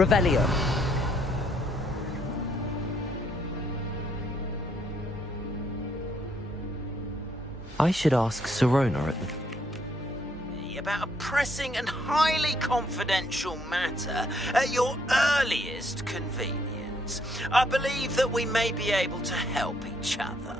Revelio. I should ask Sirona at the... About a pressing and highly confidential matter at your earliest convenience. I believe that we may be able to help each other.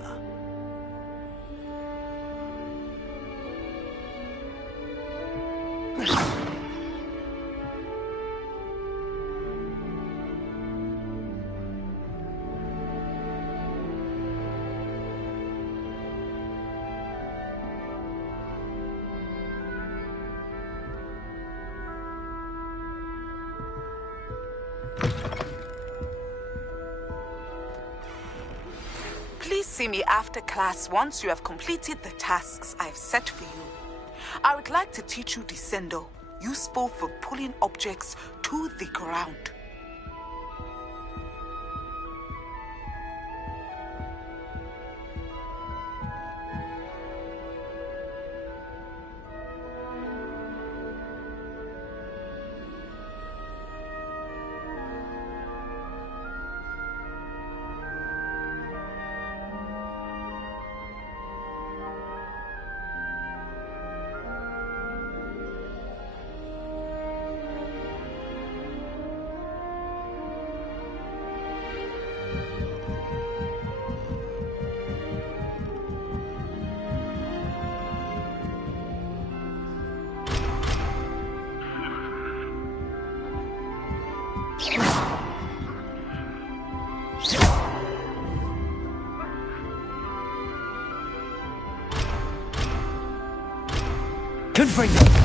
Please see me after class once you have completed the tasks I've set for you. I would like to teach you Descendo, useful for pulling objects to the ground. Confringo!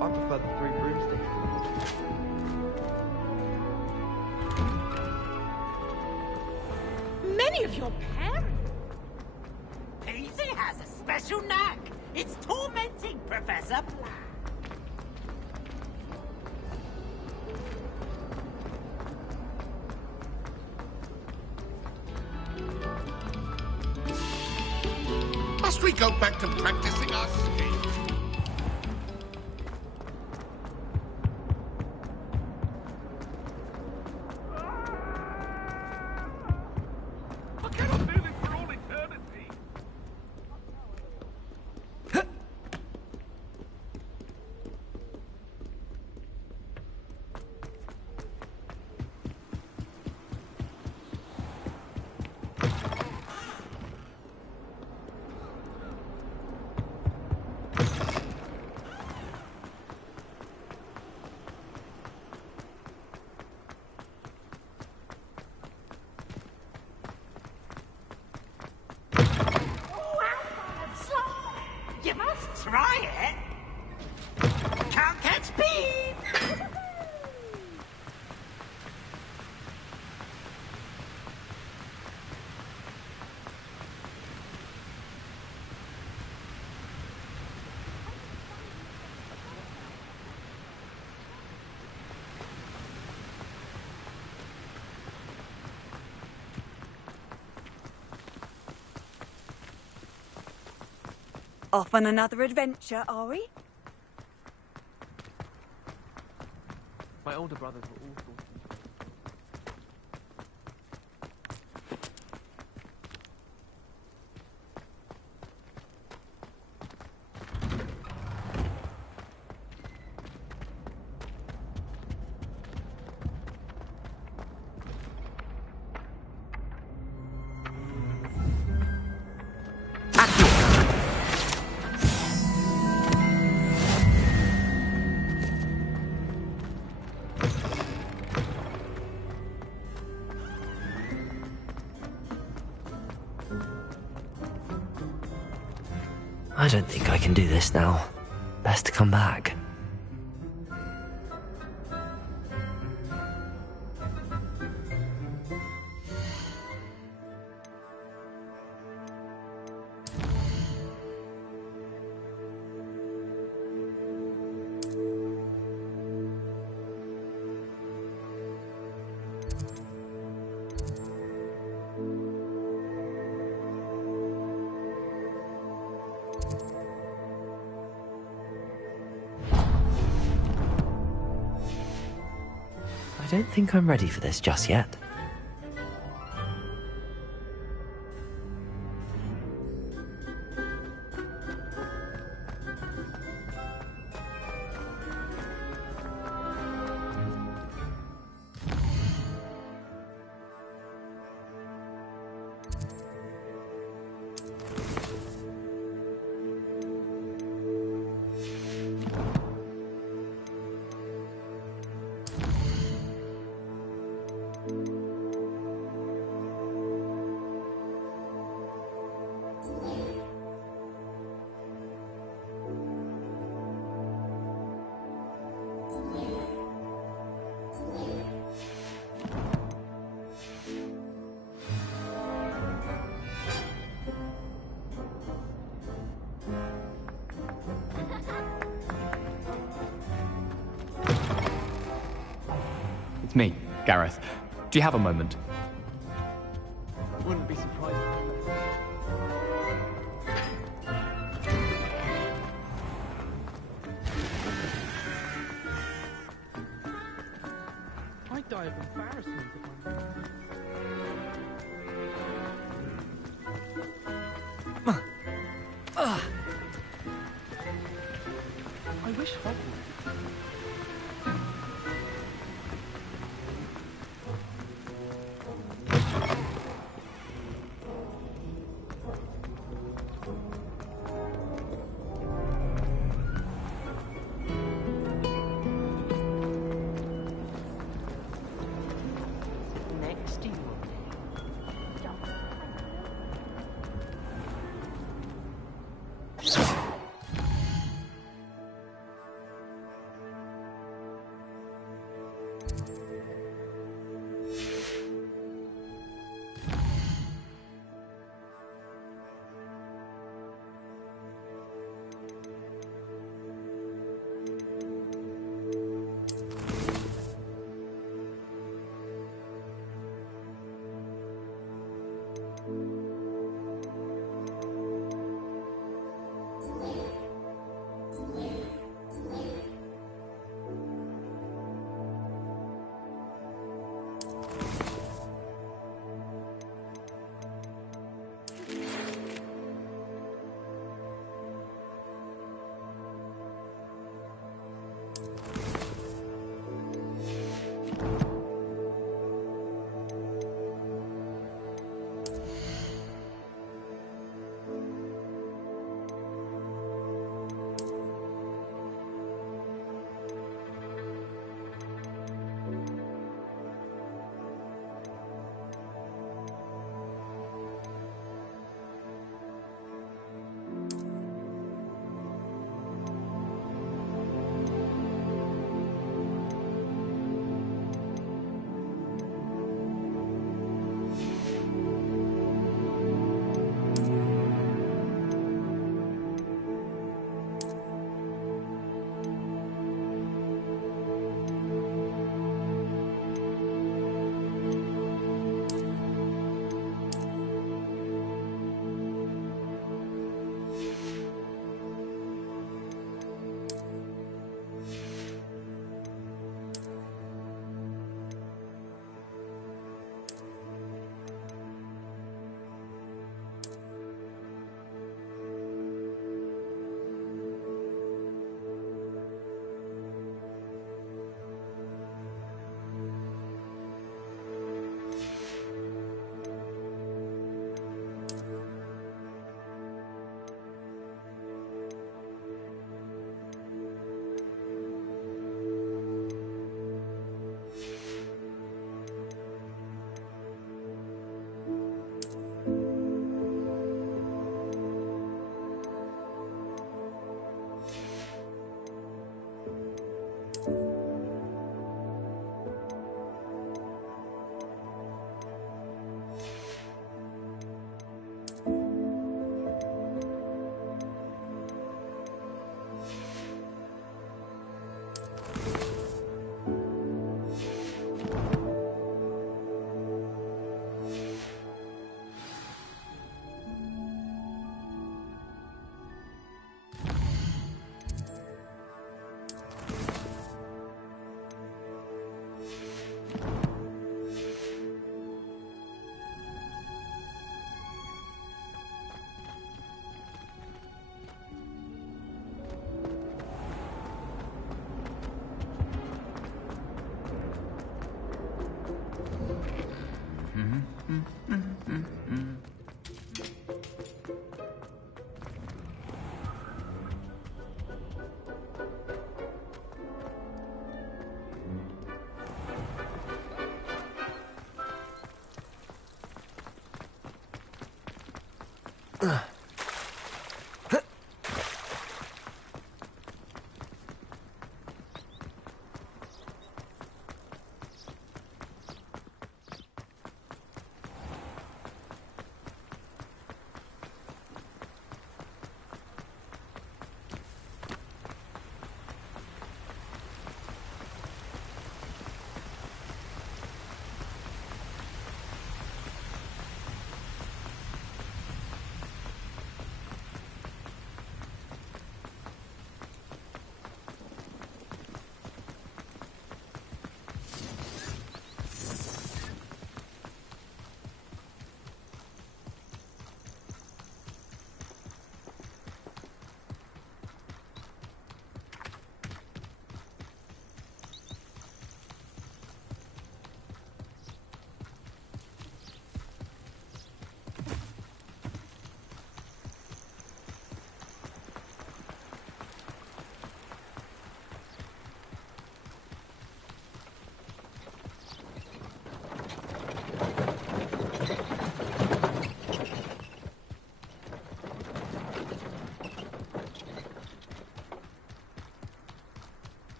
I prefer the three broomsticks. Many of your parents... Peasy has a special knack. It's tormenting Professor Black. Must we go back to practicing our skills? I cannot do this for all eternity. You must try it. Can't catch speed. Off on another adventure, are we? My older brothers were awful. I don't think I can do this now. Best to come back. I don't think I'm ready for this just yet. It's me, Gareth. Do you have a moment? Wouldn't be surprised. I'd die of embarrassment if I wish Hogwarts. Next to you.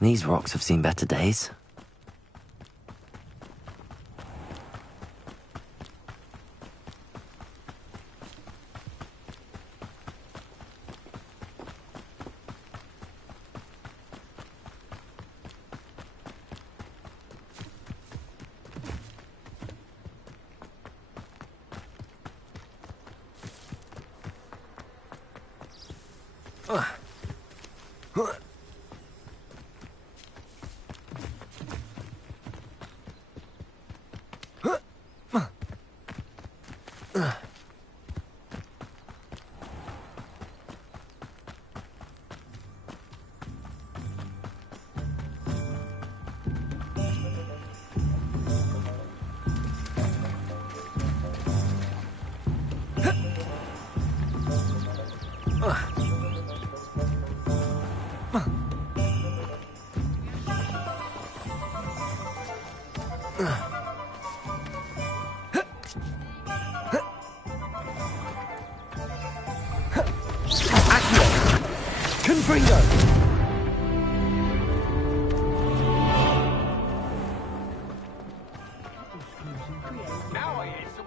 These rocks have seen better days.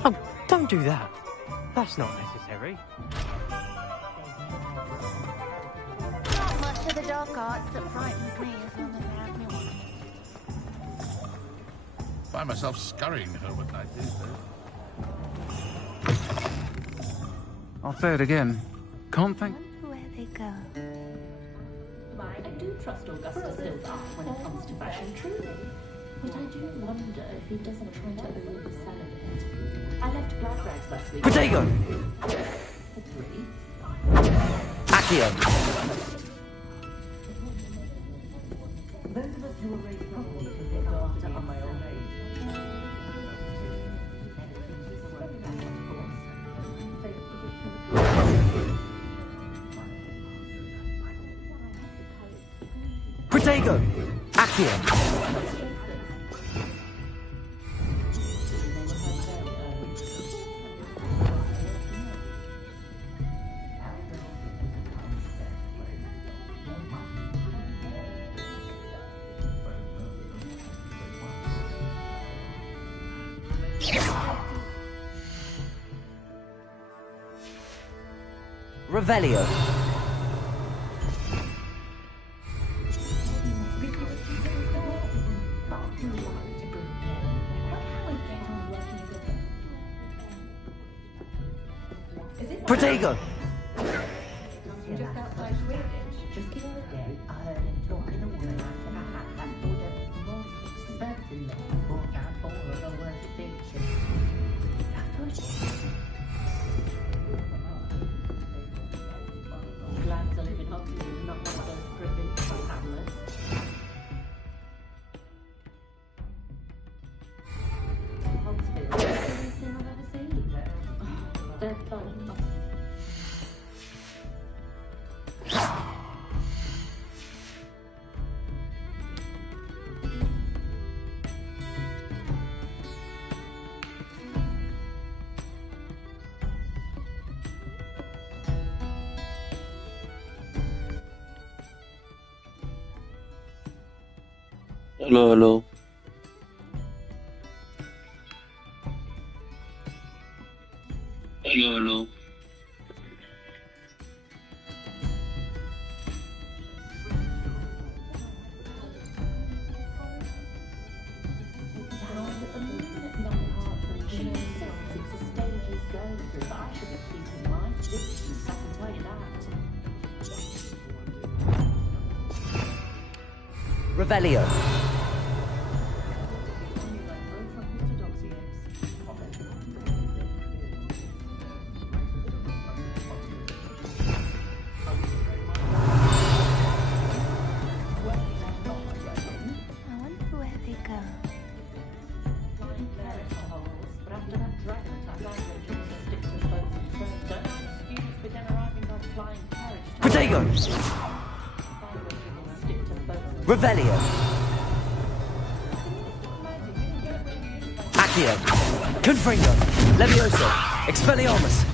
Oh, don't do that. That's not necessary. Not much of the dark arts that frightens me as long as I have me one. Find myself scurrying home at night these days. I'll say it again. Can't think. Where they go. I do trust Augustus Hill's eye when it comes to fashion, truly. But I do wonder if he doesn't try to oversell it. I left black rags last week. Potato! Really? Accio! Those of us who were raised properly can look after in my old age. Potato! Accio! Revelio. Protego. Just outside Greenwich. Just the other day, I heard him talking to a woman out of a hat that thought it was the most expensive man brought out for her worth picture. Glad to live in Hogwarts and not one of those privileged hamlets. Hogsfield is the best thing I've ever seen. They're fun. Halo, halo. Halo, halo. She insists it's a stage he's going through, but I should be keeping my distance, I can tell you that. Revelio. Protego! Revelio! Accio! Confringo! Levioso! Expelliarmus!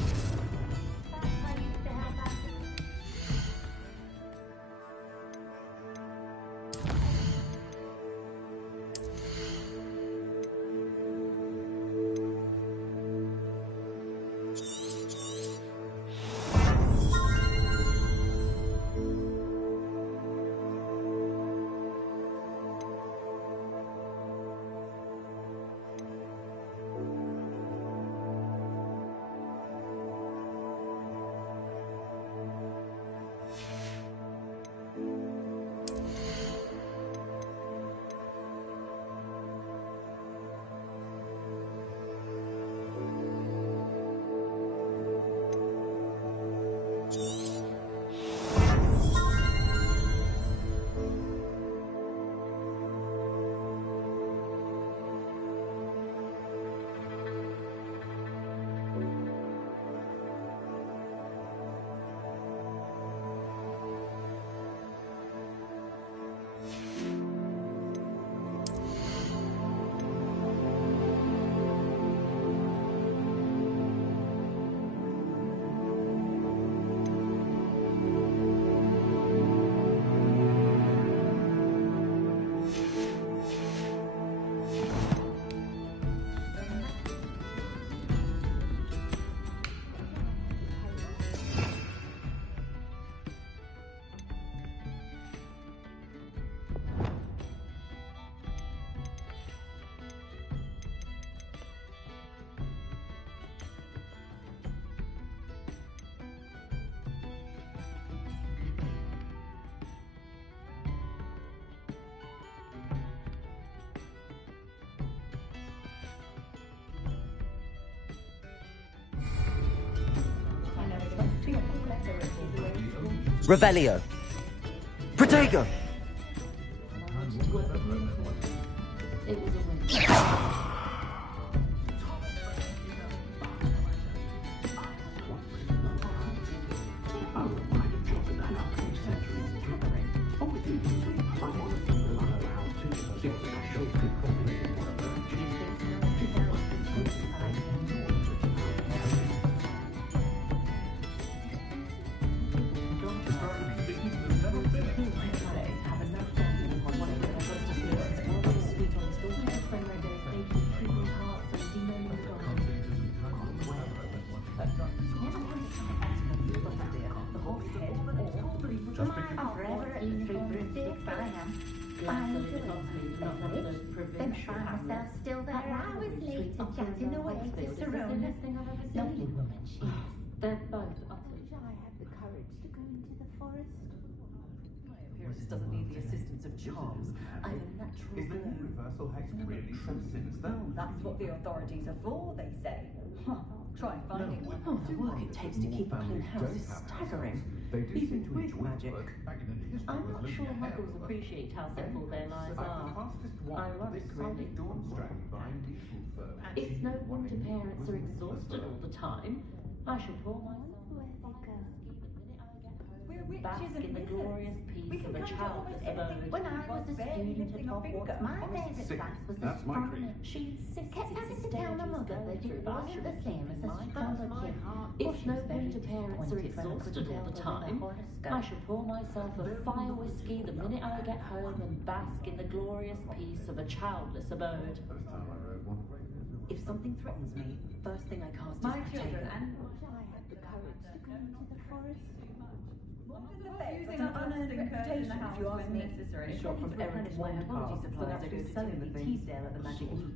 Revelio. Protego. It was a win. Still there hours later, chatting away to Serona. Lovely woman she is. They're both I wish I had the courage to go into the forest. My appearance doesn't need the assistance of charms. I have a natural Is the universal hex really so sinister? Oh, that's what the authorities are for, they say. Try finding one. Oh, the work it takes to keep a clean house is staggering. Even with magic. I'm not sure muggles appreciate how simple their lives are. Ironic, really. It's no wonder parents are exhausted all the time. I shall pour myself bask in the glorious peace of a childless abode. When I was a student at Hogwarts, my favourite class was astronomy. She insists Kept it's having a to tell my stage mother going that through, it but I wasn't should the be same keeping as my astronomy. It's no better to parents are exhausted all the time. I should pour myself a fire whiskey the minute I get home and bask in the glorious peace of a childless abode. If something threatens me, first thing I cast My is children, potato. and The courage to go into the forest. Using an unearned reputation, if you ask me. A shop from errant wine supplies I go to selling the Teasdale at the Magic Leap.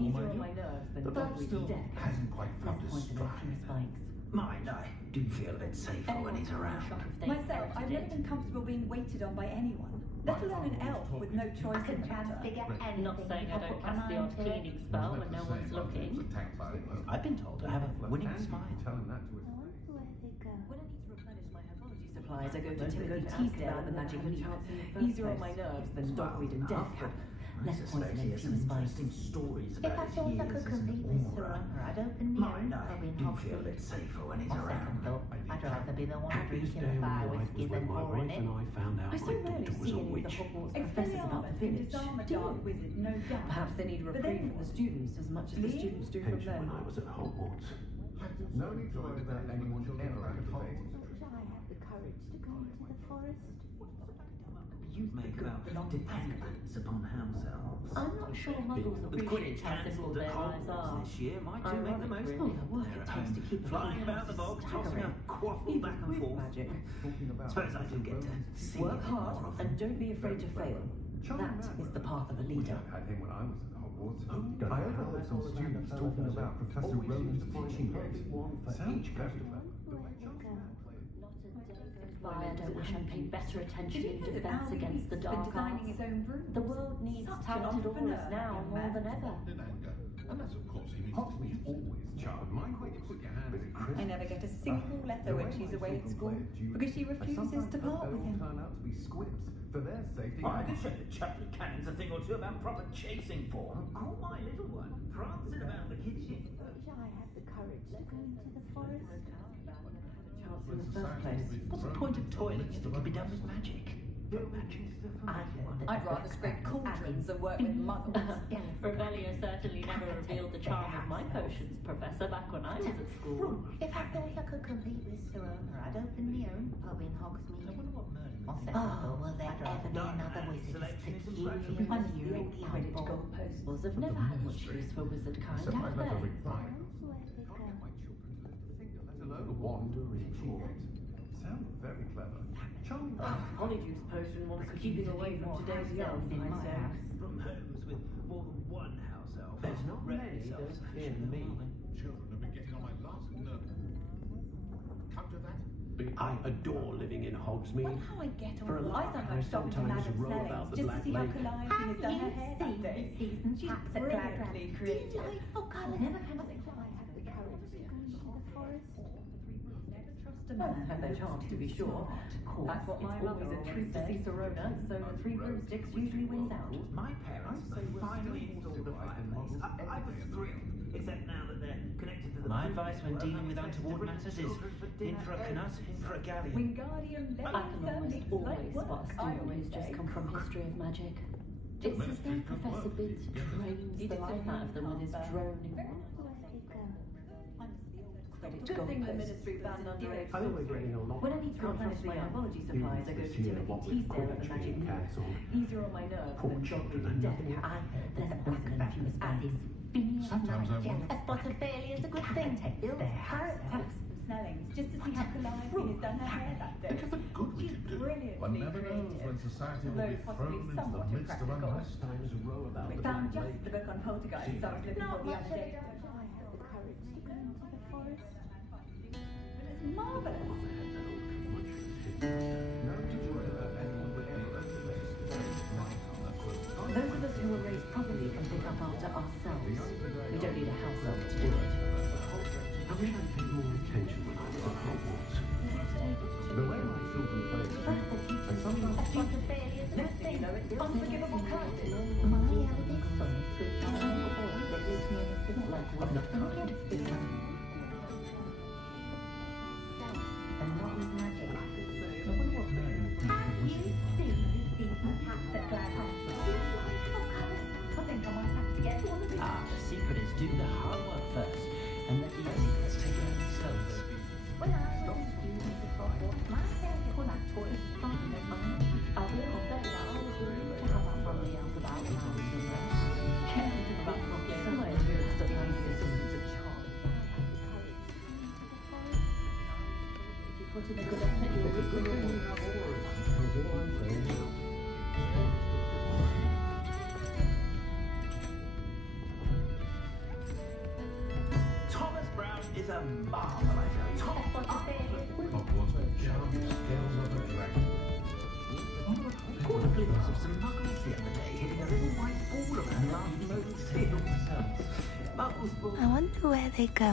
Easier on my nerves than dogweed and death. Hasn't quite found his Pointed at few spikes. Mind, I do feel a bit safer when he's around. Myself, I've never been comfortable being waited on by anyone, let alone an elf with no choice in the matter. Not saying I don't cast the odd cleaning spell when no one's looking. I've been told I have a winning smile. When I need to replenish my herbology supplies, I go to Timothy Teasdale at the Magic Leap. Easier on my nerves than dogweed and death. Less poison and fewer spikes. Stories If I about thought his I years could as an compete with aura. Serona, I'd open the Mind, I I'll be in do feel a hospital. bit safer when he's On second around. thought, I'd rather be the one drinking a fire whiskey than pouring it. I so rarely see any of the Hogwarts professors about the village. Disarm a dark wizard, no doubt. Perhaps they need reprieve from the students as much as the students do from them. When I was at Hogwarts. No need to worry about anyone ever activating. I have the courage to go into the forest. You make about dependence upon house elves. I'm not sure muggles With appreciate Quidditch how simple cancelled their at lives Hogwarts are. this year, might do make the most Ironically, of work it. it They're takes to keep the flying about the houses bogs, tossing staggering. a quaffle back and forth. Magic. Suppose I do get to see Work a bit more hard of and them. don't be afraid to fail. That is the path of a leader. I had him when I was at Hogwarts. I overheard some students talking about Professor Roland's teaching rate. Sounds very well. Why I don't wish I'd paid better attention in defence against the dark designing arts. his own broom. The world needs Such an talented entrepreneur, auras now young more man. than ever. In anger. Unless, of course, he means Hogsmeade always charmed my way to put your hand in I never get a single letter when she's away at school because she refuses to part with him. Turn out to be squibs for their safety. I could show the Chapley Cannons a thing or two about proper chasing form. Call my little one, prancing about the kitchen. I have the courage to go into the forest. Chance in the first place. What's the point of toilets if it can be done with magic? No magic. I'd rather scrape cauldrons than work with muggles. Revelio certainly never revealed the charm of my potions, Professor, back when I was at school. If I thought I could compete with Serona, I'd open my own pub in Hogsmeade. On second thought, will there ever be another wizard as peculiar as you at the Quidditch Old Ball? Puzzles have never had much use for wizard kind, have they? Let alone a wand or a teaching. Sound very clever. Charming. Polyjuice potion wants keeping away from today's young, I say. From homes with more than one house elf. There's not many Self don't fear me. Children have been getting on my last nerve. Come to that? I adore living in Hogsmeade. Well, how I get For a on. I laugh, I sometimes stop into sometimes Madame row about Sellings the just to Black see how Lake. Calliope has done her hair that day. season's She's hats at Glad brilliantly creative. Delightful colours. Never can think I have the courage to go into the forest. Trust a man had their chance, to be sure. That's what my mother always a treat to see Serona, so the three broomsticks usually wins out. My parents finally installed a fireplace. I was thrilled, except now that they're connected to the... My advice when dealing with untoward matters is in for a canut, in for a galleon. Wingardium I can almost always spot a student who's just come from history of magic. It's as though Professor Biggs drains the life out of them with his droning. Good thing the ministry banned underage I think we're getting a lot. When I need to replenish my herbology supplies, I go to Timothy Teasdale at the Magic Leap. Easier on my nerves than dogweed and death. There's poison and fewer spikes. Sometimes I wonder. A spot of failure is a good thing. Carrot Snellings, just to see how Calliope has done her hair that day. Because a good we She's can do. brilliantly One never knows creative. when society will be Although possibly thrown into the somewhat midst of impractical. unrest. Times a row about We the found Black just Lake. the book on poltergeist I was looking for the other day. I have the courage to go into the forest. It's marvellous. Those of us who were raised properly can pick up after ourselves. We don't need a house elf to do it. I wish I'd paid more attention when I was at Hogwarts. The way my children played, I sometimes A spot of failure is a good thing. Unforgivable characters. My eldest son is with a little boy that lives near the city. I've nothing against this. And what is magic? Have you seen these season's hats at Glad I think I might have to get one of these. The secret is do the hard work first, and let the easy bits take care of themselves. When I was Thomas Brown is a marvel, I tell you. Hogwarts charms scales of a dragon. Caught a glimpse of some muggles the other day hitting a little white ball around laughing over its tail. Muggles ball. I wonder where they go.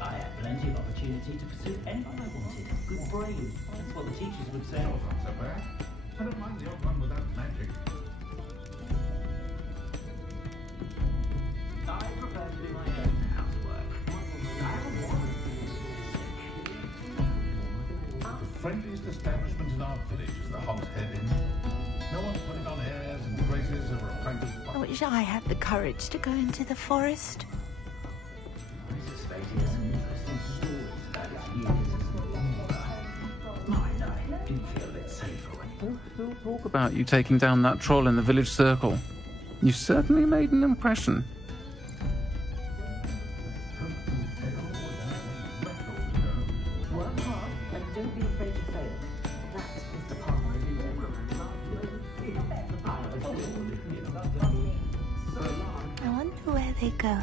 I had plenty of opportunity to pursue anything I wanted. Good brain. That's what the teachers would say. Not so bad. I don't mind the odd one without magic. I prefer to do my own housework. I haven't wanted The friendliest establishment in our village is the Hogshead Inn. No one's putting on airs and graces over a pint of I wish I had the courage to go into the forest. This estate has some interesting stories about its years as a wanderer. Mine, I do feel a bit safer when Still talk about you taking down that troll in the village circle. You certainly made an impression. work hard and don't be afraid to fail. That is the path to do I wonder where they go.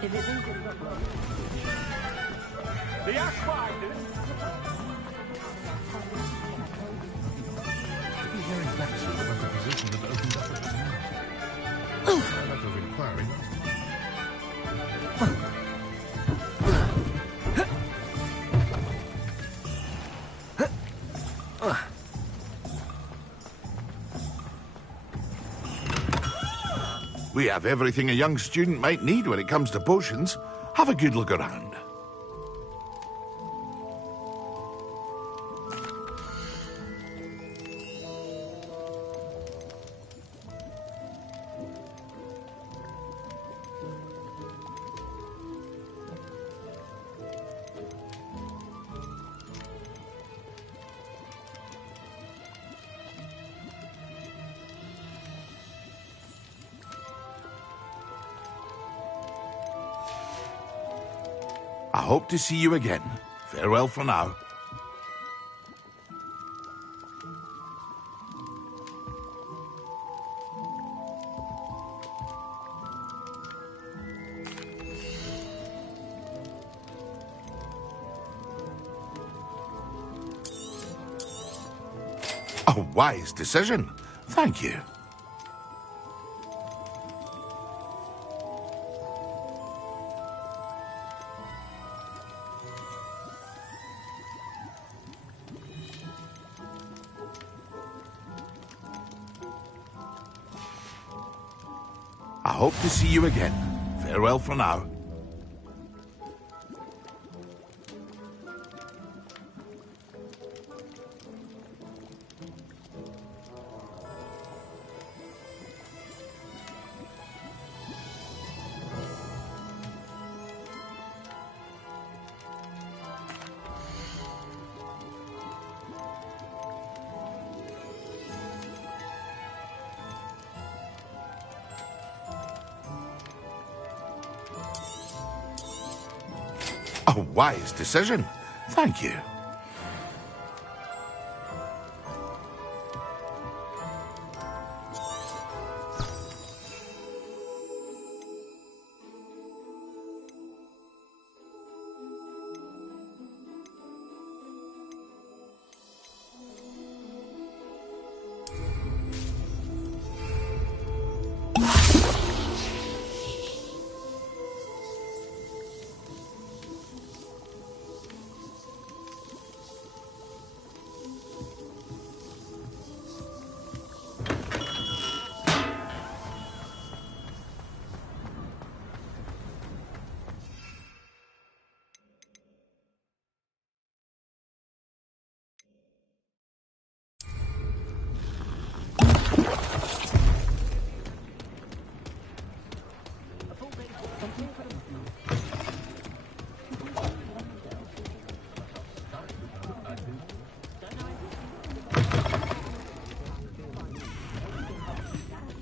If it isn't good luck, The Ashby did it. He's hearing back soon about the position that opened up at the moment. A letter of inquiry. We have everything a young student might need when it comes to potions. Have a good look around. hope to see you again. Farewell for now. A wise decision. Thank you. I hope to see you again. Farewell for now. A wise decision. Thank you.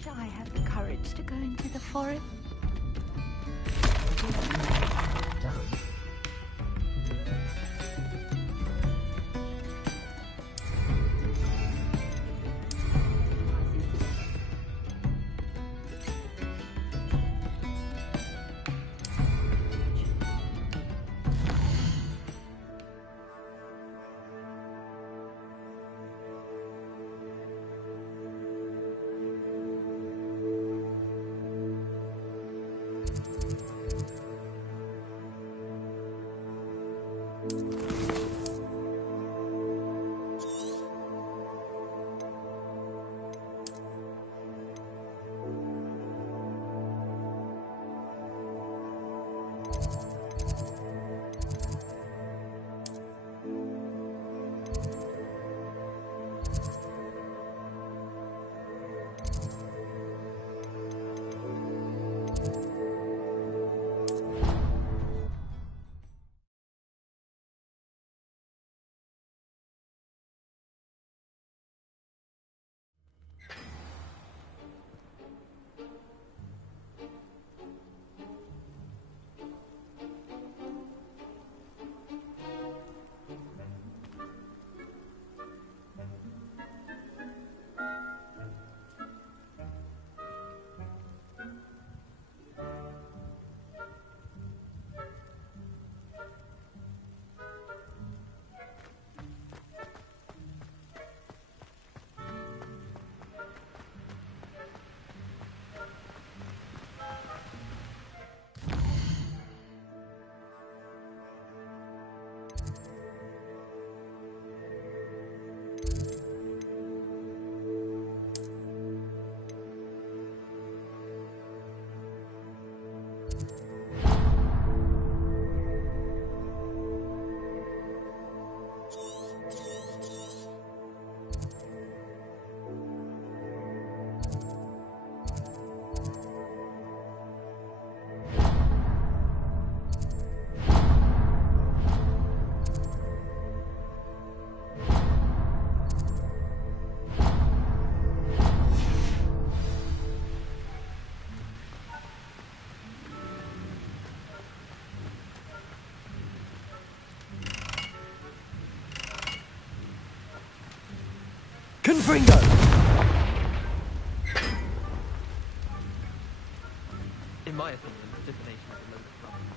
Shall I have the courage to go into the forest? Confringo! In my opinion, the divination is a load of rubbish.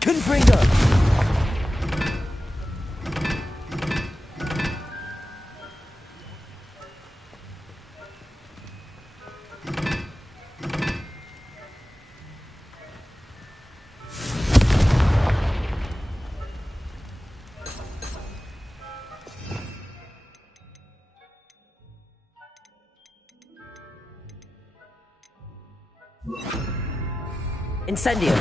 Confringo! Incendio!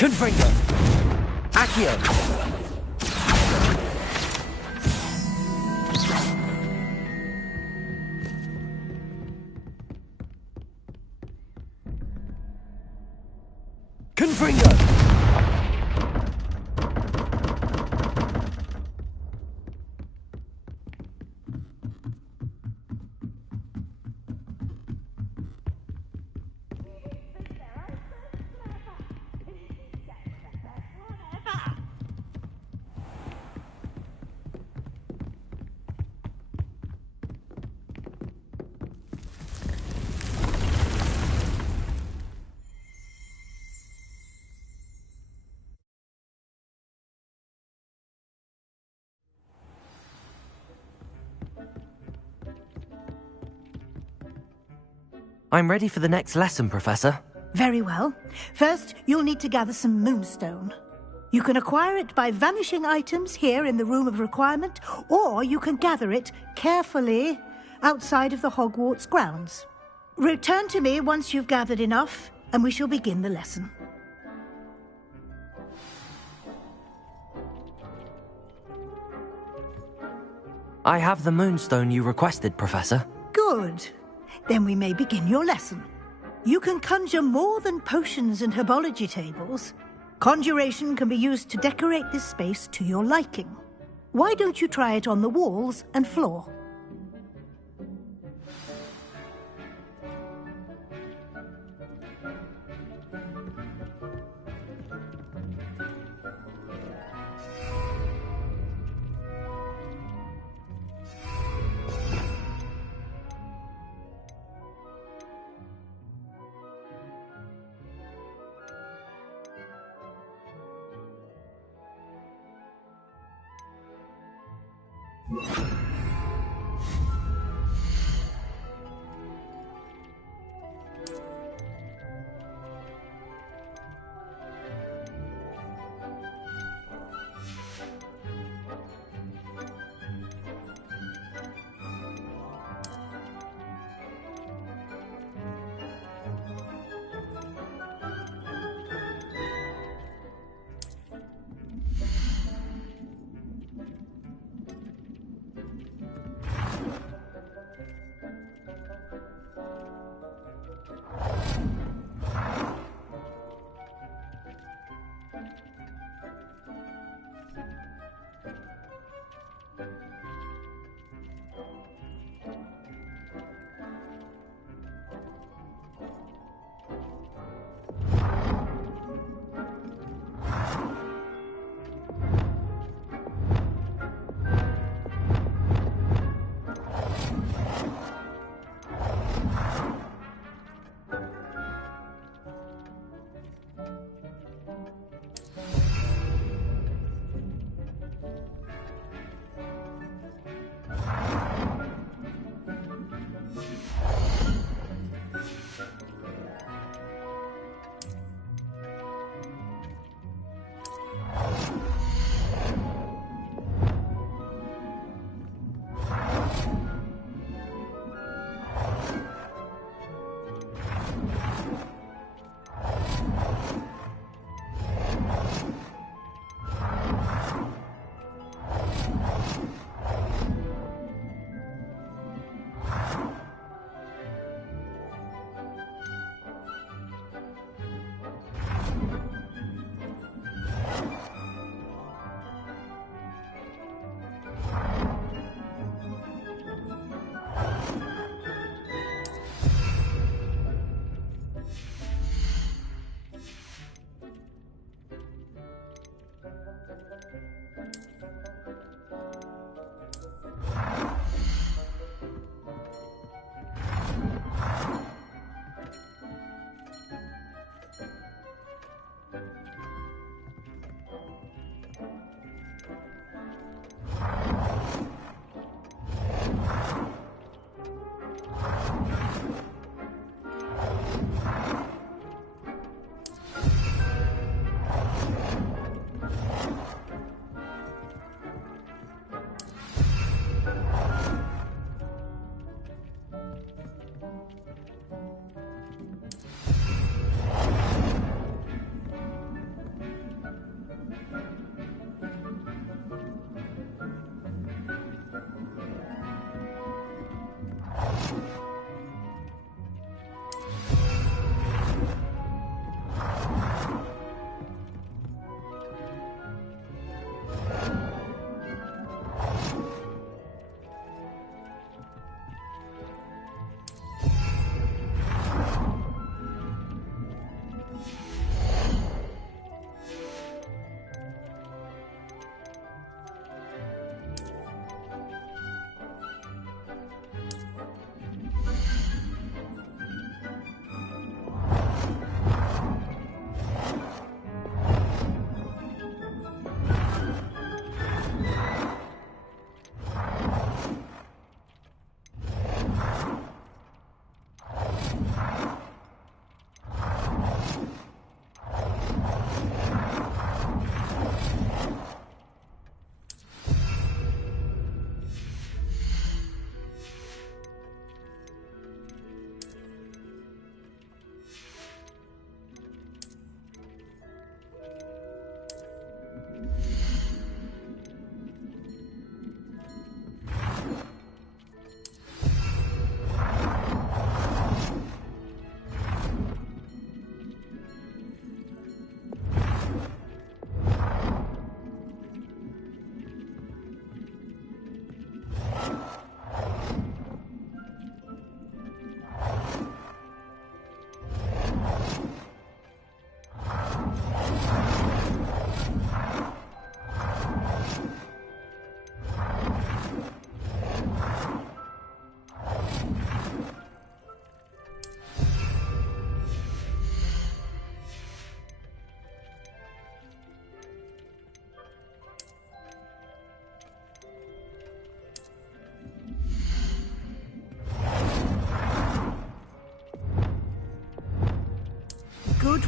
Confringo! Accio! Confringo! I'm ready for the next lesson, Professor. Very well. First, you'll need to gather some moonstone. You can acquire it by vanishing items here in the Room of Requirement, or you can gather it carefully outside of the Hogwarts grounds. Return to me once you've gathered enough, and we shall begin the lesson. I have the moonstone you requested, Professor. Good. Then we may begin your lesson. You can conjure more than potions and herbology tables. Conjuration can be used to decorate this space to your liking. Why don't you try it on the walls and floor?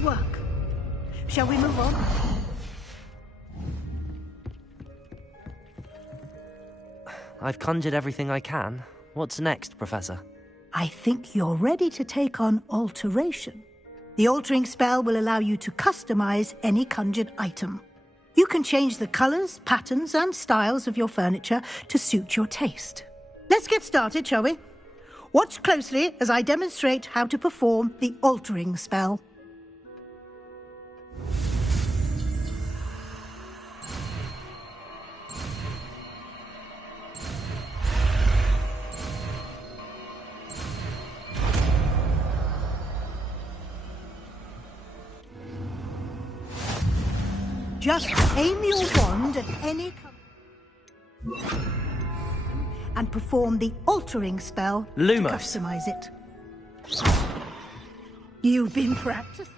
work. Shall we move on? I've conjured everything I can. What's next, Professor? I think you're ready to take on alteration. The altering spell will allow you to customize any conjured item. You can change the colors, patterns, and styles of your furniture to suit your taste. Let's get started, shall we? Watch closely as I demonstrate how to perform the altering spell. Just aim your wand at any and perform the altering spell Lumos. to customize it. You've been practicing.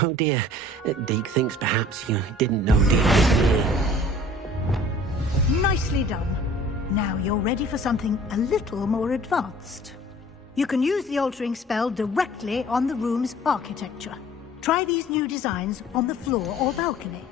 Oh dear, Deke thinks perhaps you didn't know Deke was here. Nicely done. Now you're ready for something a little more advanced. You can use the altering spell directly on the room's architecture. Try these new designs on the floor or balcony.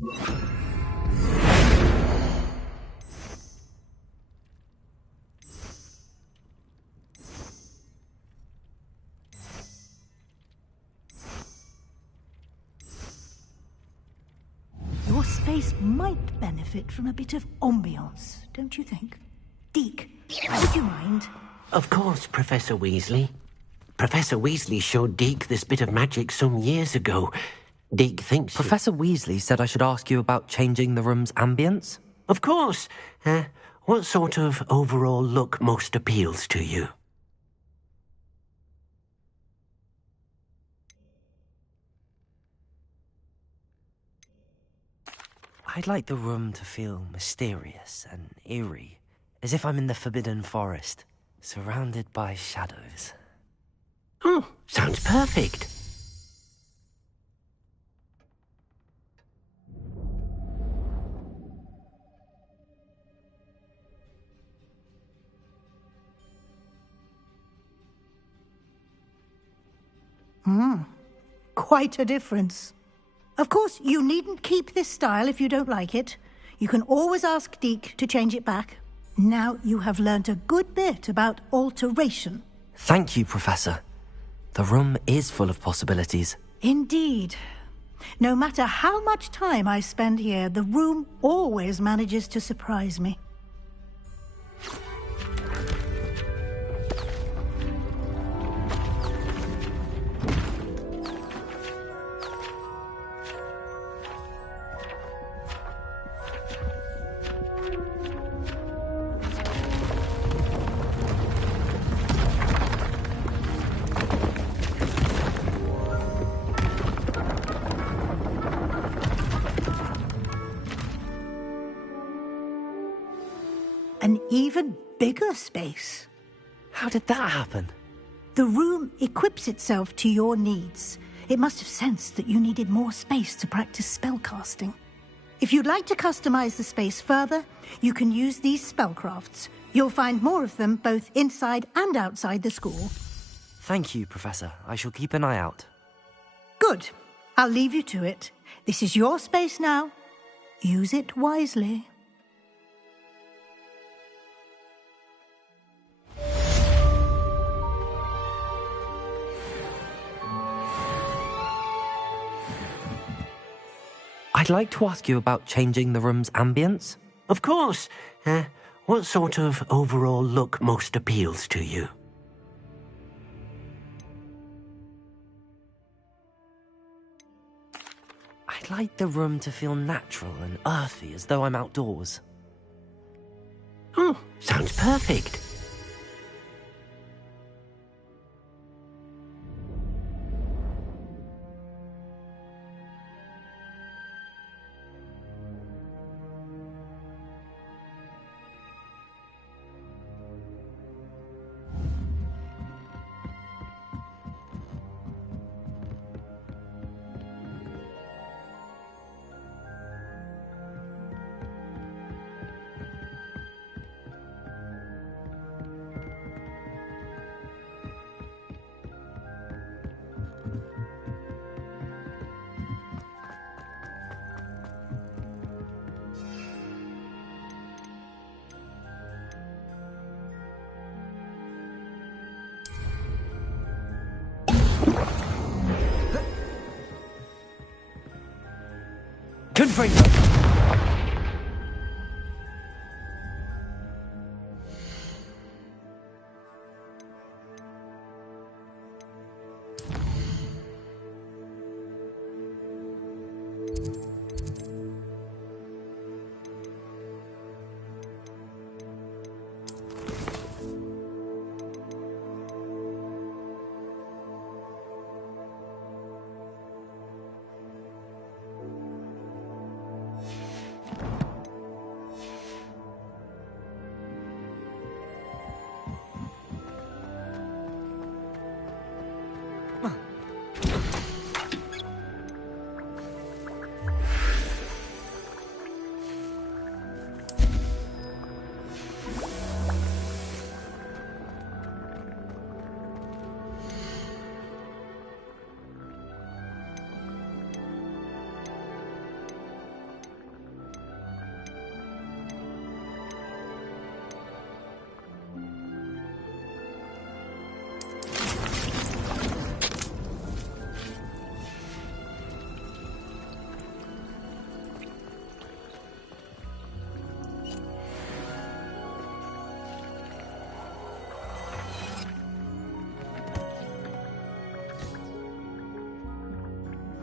Your space might benefit from a bit of ambiance, don't you think? Deke, would you mind? Of course, Professor Weasley. Professor Weasley showed Deke this bit of magic some years ago. Deke thinks... Professor Weasley said I should ask you about changing the room's ambience? Of course. What sort of overall look most appeals to you? I'd like the room to feel mysterious and eerie, as if I'm in the Forbidden Forest, surrounded by shadows. Oh, sounds perfect. Quite a difference. Of course, you needn't keep this style if you don't like it. You can always ask Deke to change it back. Now you have learnt a good bit about alteration. Thank you, Professor. The room is full of possibilities. Indeed. No matter how much time I spend here, the room always manages to surprise me. An even bigger space. How did that happen? The room equips itself to your needs. It must have sensed that you needed more space to practice spellcasting. If you'd like to customize the space further, you can use these spellcrafts. You'll find more of them both inside and outside the school. Thank you, Professor. I shall keep an eye out. Good. I'll leave you to it. This is your space now. Use it wisely. I'd like to ask you about changing the room's ambience. Of course. What sort of overall look most appeals to you? I'd like the room to feel natural and earthy, as though I'm outdoors. Oh, sounds perfect. Confringo!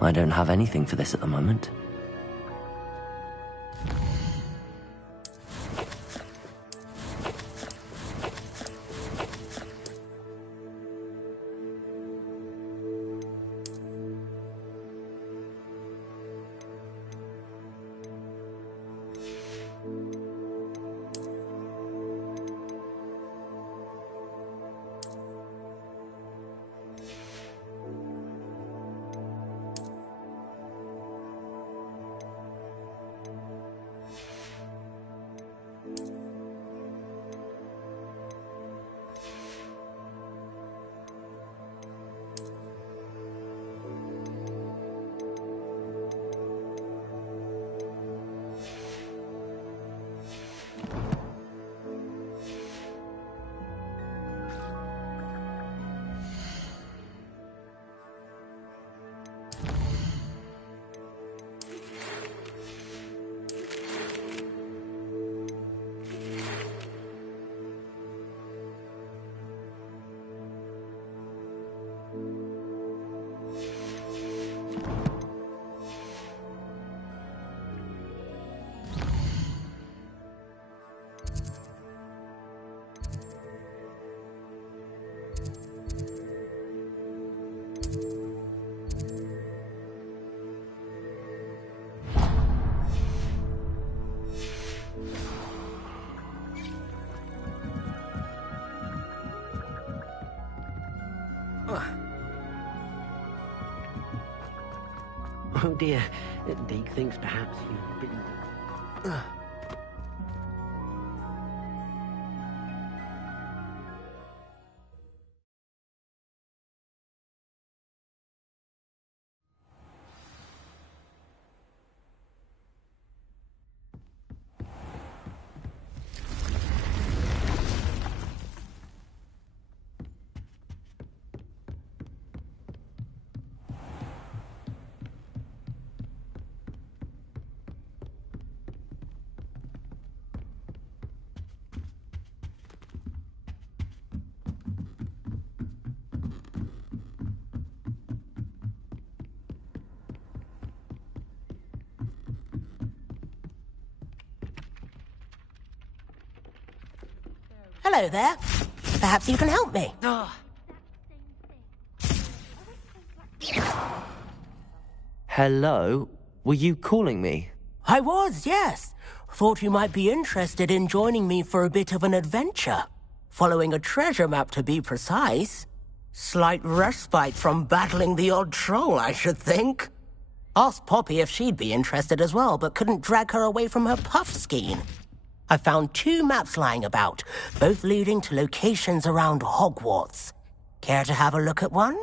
I don't have anything for this at the moment. Oh dear, Deke thinks perhaps you've been... Hello there. Perhaps you can help me. Hello? Were you calling me? I was, yes. Thought you might be interested in joining me for a bit of an adventure. Following a treasure map, to be precise. Slight respite from battling the odd troll, I should think. Asked Poppy if she'd be interested as well, but couldn't drag her away from her puff skein. I found 2 maps lying about, both leading to locations around Hogwarts. Care to have a look at one?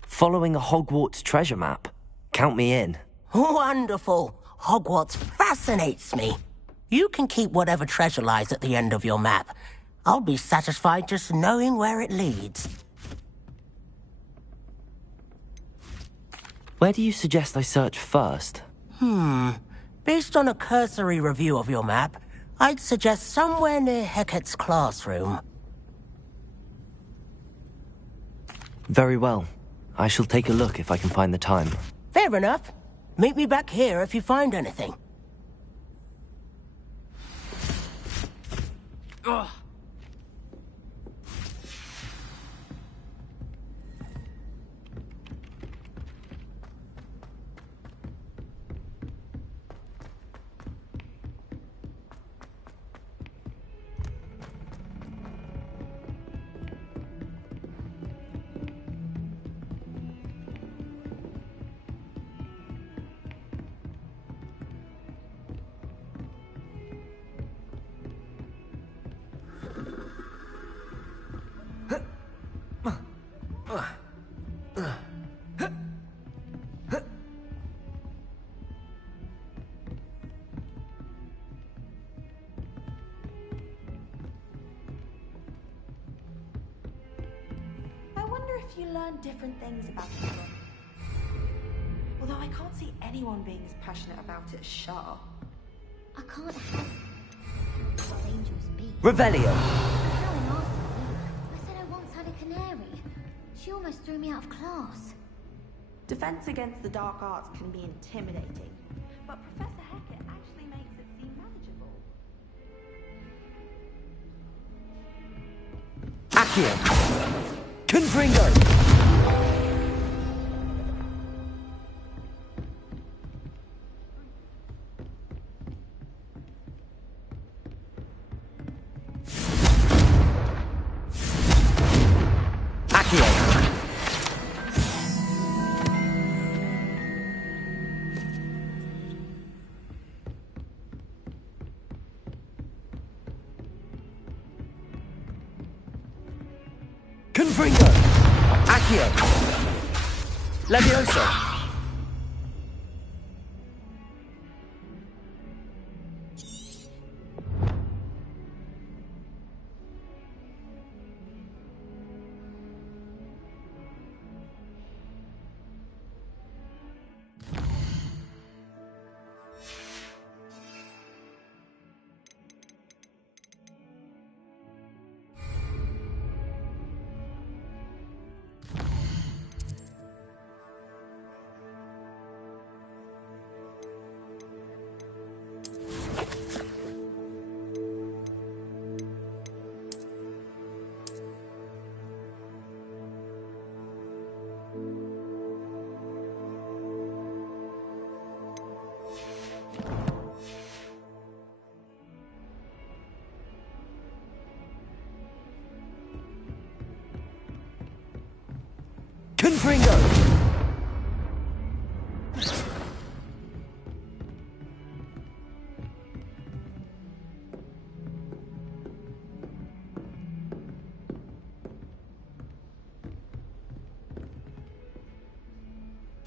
Following a Hogwarts treasure map? Count me in. Wonderful. Hogwarts fascinates me. You can keep whatever treasure lies at the end of your map. I'll be satisfied just knowing where it leads. Where do you suggest I search first? Based on a cursory review of your map, I'd suggest somewhere near Hecat's classroom. Very well. I shall take a look if I can find the time. Fair enough. Meet me back here if you find anything. Ugh. You learn different things about the room. Although I can't see anyone being as passionate about it as Shah. I can't have what dangerous beast. Revelio! How an arsehole. I said I once had a canary. She almost threw me out of class. Defense against the dark arts can be intimidating, but Professor Hackett actually makes it seem manageable. Accio! Confringo! Confringo! Accio! Levioso! Confringo!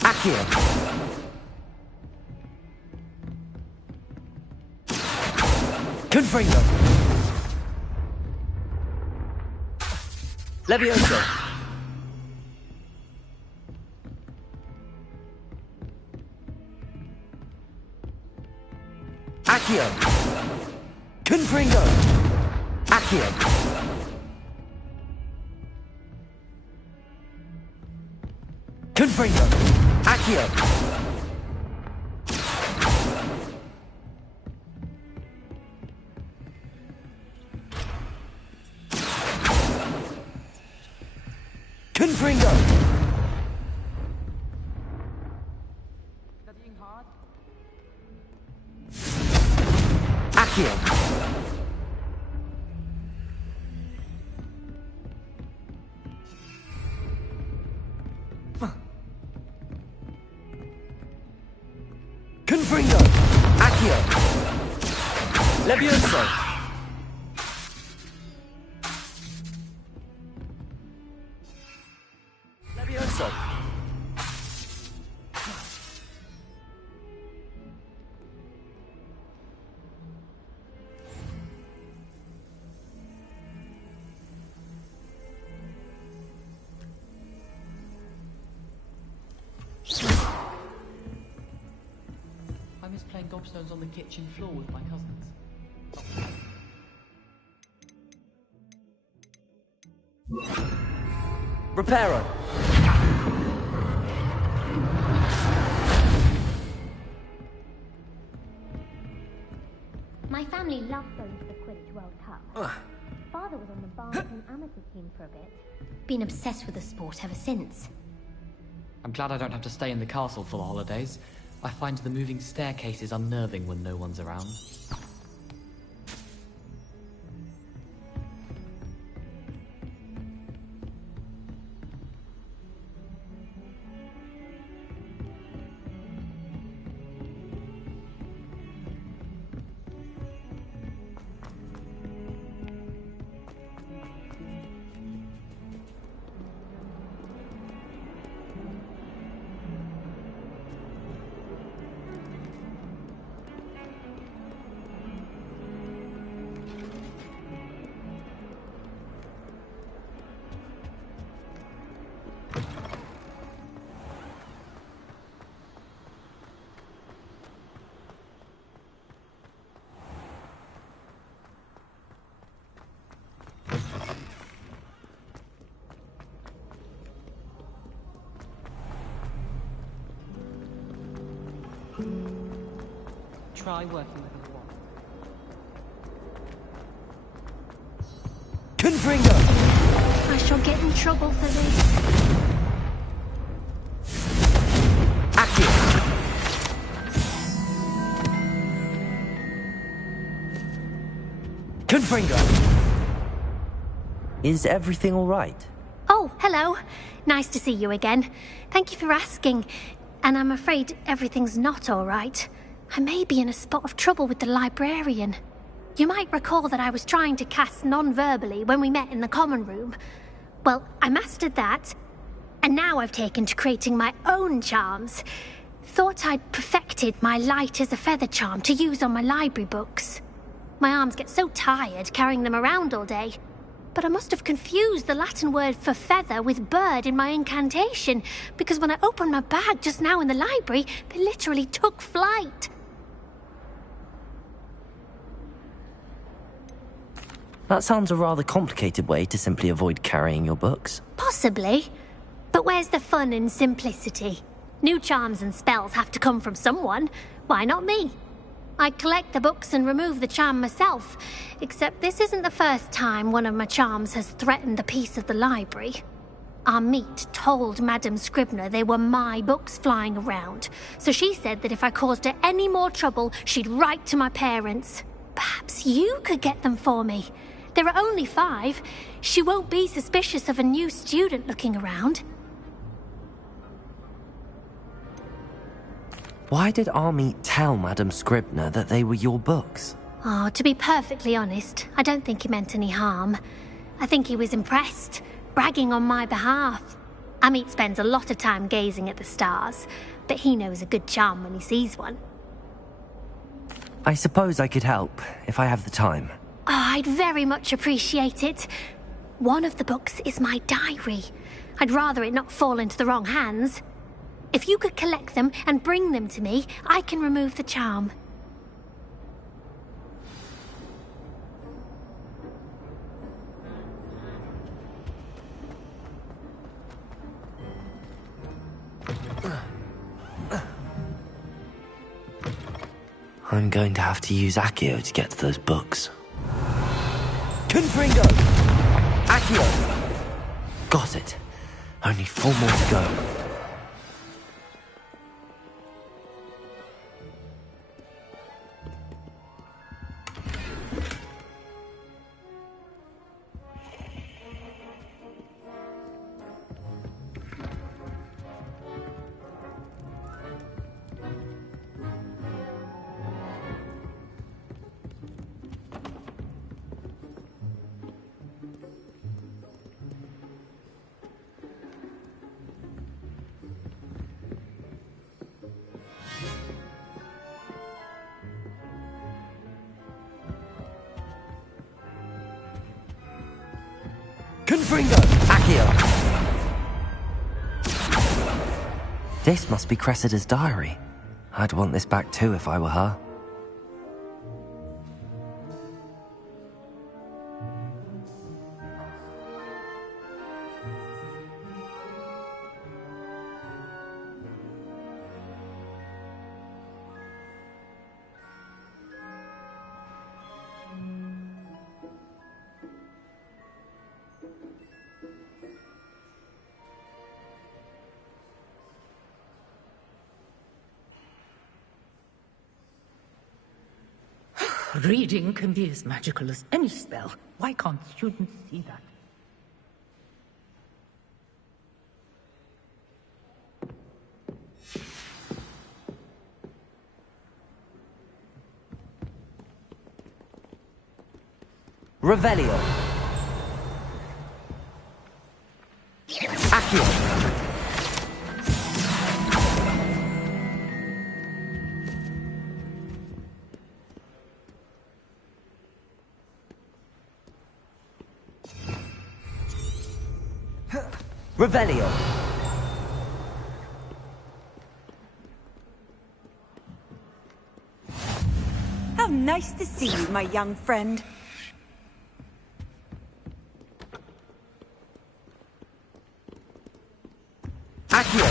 Accio! Confringo! Levioso! Accio! Confringo! Accio! Confringo! Accio! Confringo! Studying hard? Accio! Confringo! Accio! Levioso! Levioso! I miss playing gobstones on the kitchen floor with my cousins. Reparo! My family loved going to the Quidditch World Cup. Father was on the Barnton amateur team for a bit. Been obsessed with the sport ever since. I'm glad I don't have to stay in the castle for the holidays. I find the moving staircases unnerving when no one's around. Try working with a wand. Confringo! I shall get in trouble for this. Accio! Confringo! Is everything all right? Oh, hello. Nice to see you again. Thank you for asking. And I'm afraid everything's not all right. I may be in a spot of trouble with the librarian. You might recall that I was trying to cast non-verbally when we met in the common room. Well, I mastered that. And now I've taken to creating my own charms. Thought I'd perfected my light as a feather charm to use on my library books. My arms get so tired carrying them around all day. But I must have confused the Latin word for feather with bird in my incantation, because when I opened my bag just now in the library, they literally took flight. That sounds a rather complicated way to simply avoid carrying your books. Possibly. But where's the fun in simplicity? New charms and spells have to come from someone. Why not me? I collect the books and remove the charm myself, except this isn't the first time one of my charms has threatened the peace of the library. Our meet told Madame Scribner they were my books flying around, so she said that if I caused her any more trouble, she'd write to my parents. Perhaps you could get them for me. There are only 5. She won't be suspicious of a new student looking around. Why did Army tell Madame Scribner that they were your books? Oh, to be perfectly honest, I don't think he meant any harm. I think he was impressed, bragging on my behalf. Amit spends a lot of time gazing at the stars, but he knows a good charm when he sees one. I suppose I could help, if I have the time. Oh, I'd very much appreciate it. One of the books is my diary. I'd rather it not fall into the wrong hands. If you could collect them and bring them to me, I can remove the charm. I'm going to have to use Accio to get to those books. Confringo! Accio! Got it. Only 4 more to go. Confringo! Accio! This must be Cressida's diary. I'd want this back too if I were her. Reading can be as magical as any spell. Why can't students see that? Revelio. Accio. Revelio. How nice to see you, my young friend. Accio.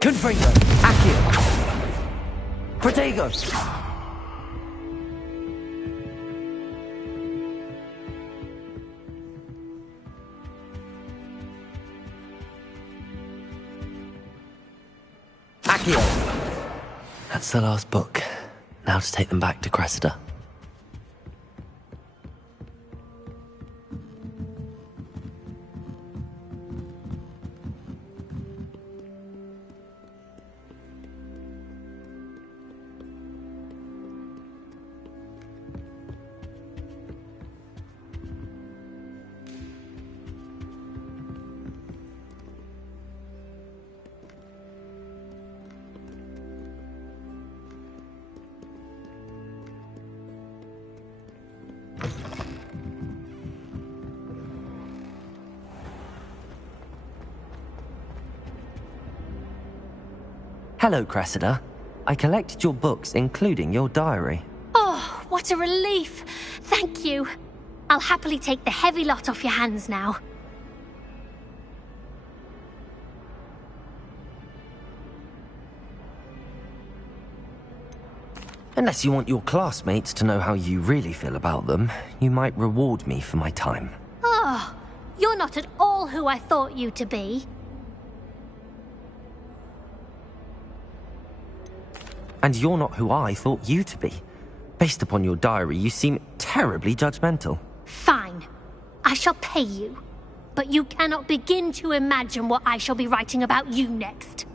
Confringo! Accio! Protego! Accio! That's the last book. Now to take them back to Cressida. Hello, Cressida. I collected your books, including your diary. Oh, what a relief. Thank you. I'll happily take the heavy lot off your hands now. Unless you want your classmates to know how you really feel about them, you might reward me for my time. Oh, you're not at all who I thought you to be. And you're not who I thought you to be. Based upon your diary, you seem terribly judgmental. Fine. I shall pay you. But you cannot begin to imagine what I shall be writing about you next.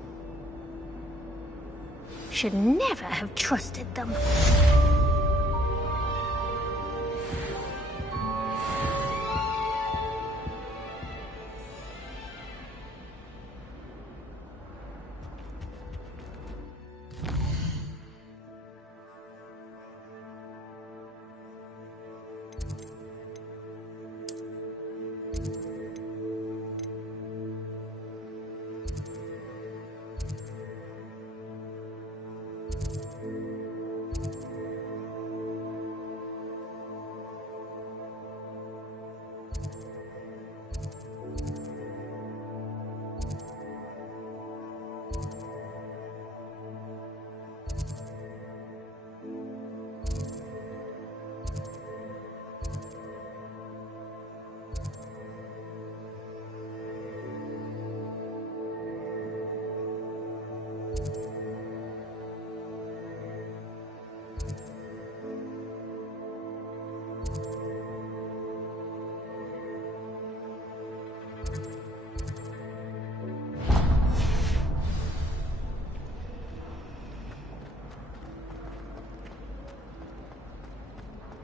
Should never have trusted them.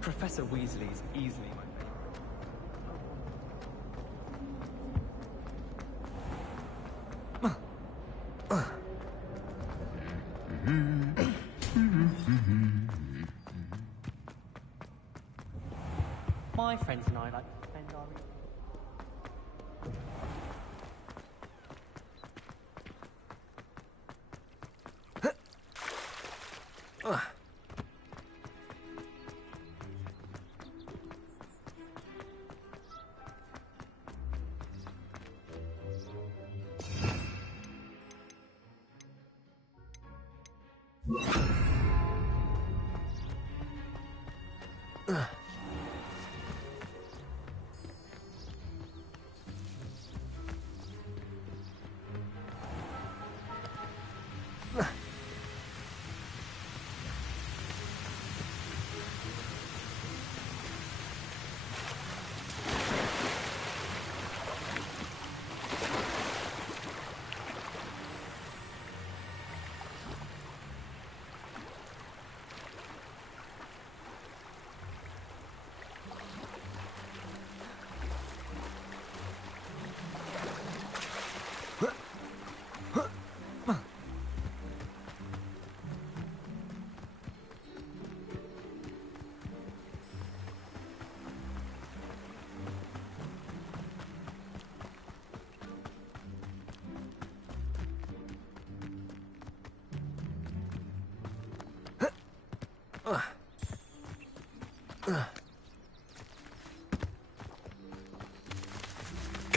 Professor Weasley is easily my My friends and I like to spend our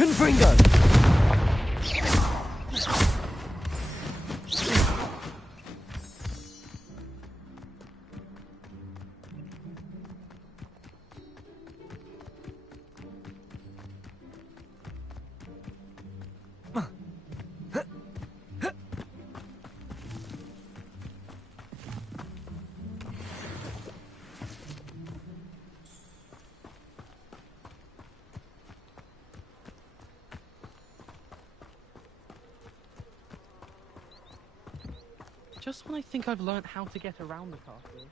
Confringo! Just when I think I've learnt how to get around the castle.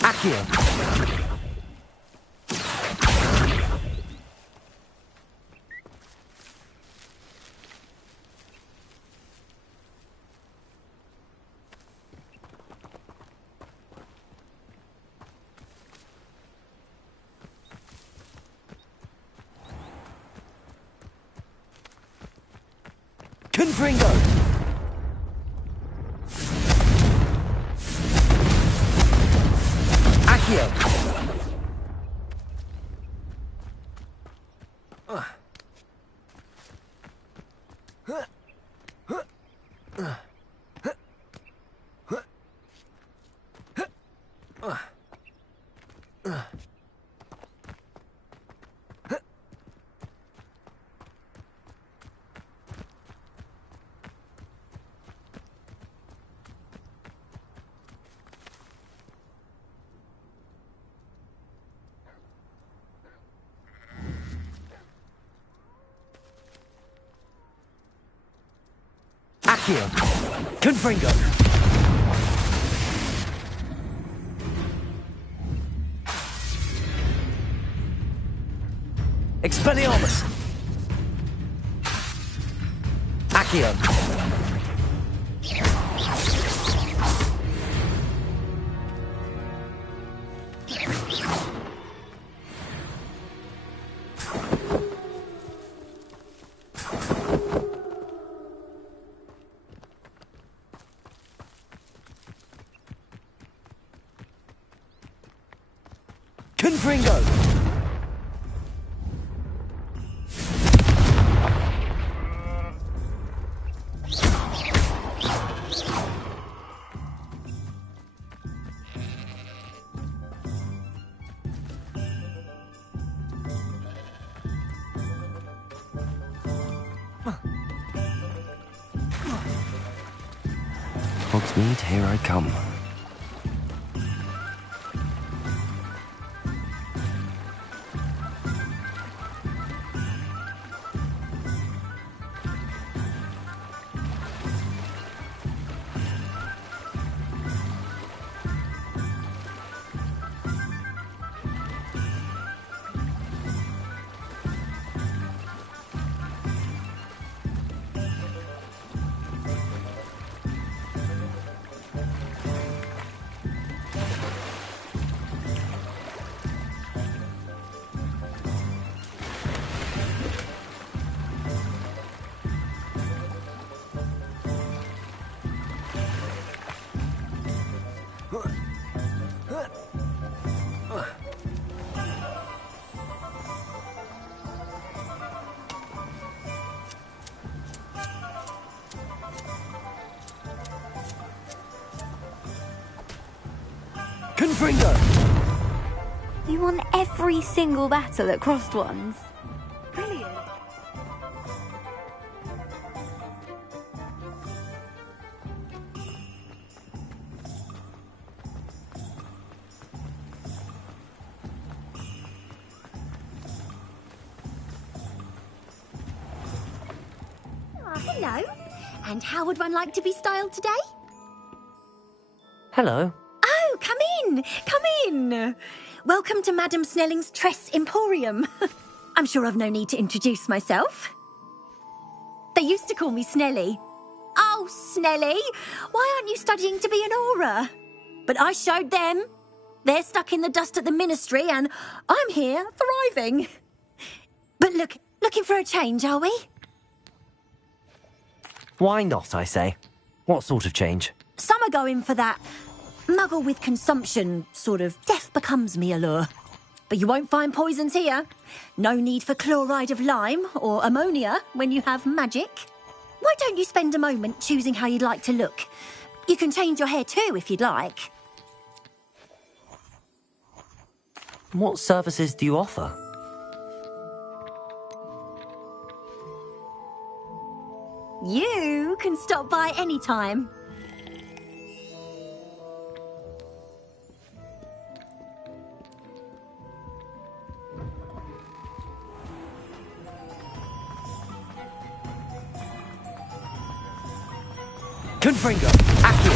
Accio! Confringo! Accio! Accio! Confringo! Expelliarmus! Accio! Confringo! Hogsmeade, here I come. Confringo! You won every single battle at Crossed Ones. Brilliant. Hello. And how would one like to be styled today? Hello. Oh, come in. Come in. Welcome to Madame Snelling's Tress Emporium. I'm sure I've no need to introduce myself. They used to call me Snelly. Oh, Snelly, why aren't you studying to be an aura? But I showed them. They're stuck in the dust at the ministry and I'm here, thriving. But look, looking for a change, are we? Why not, I say? What sort of change? Some are going for that muggle with consumption, sort of death becomes me allure. But you won't find poisons here. No need for chloride of lime or ammonia when you have magic. Why don't you spend a moment choosing how you'd like to look? You can change your hair too if you'd like. What services do you offer? You can stop by any time. Confringo! Accio!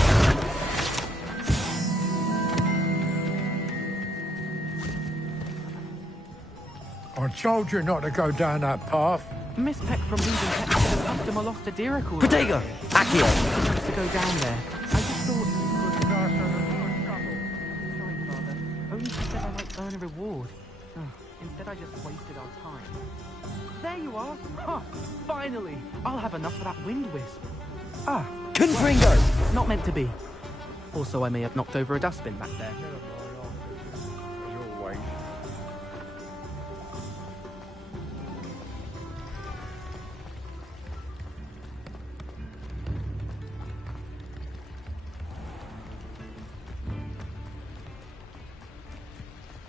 I told you not to go down that path. Miss Peck from Leading Pet said a customer lost a deer call. Protego! Accio! She wants to go down there. I just thought... Sorry, Father. Only she said I might earn a reward. Instead, I just wasted our time. There you are. Huh, finally. I'll have enough for that wind wisp. Ah. Confringo! Not meant to be. Also, I may have knocked over a dustbin back there.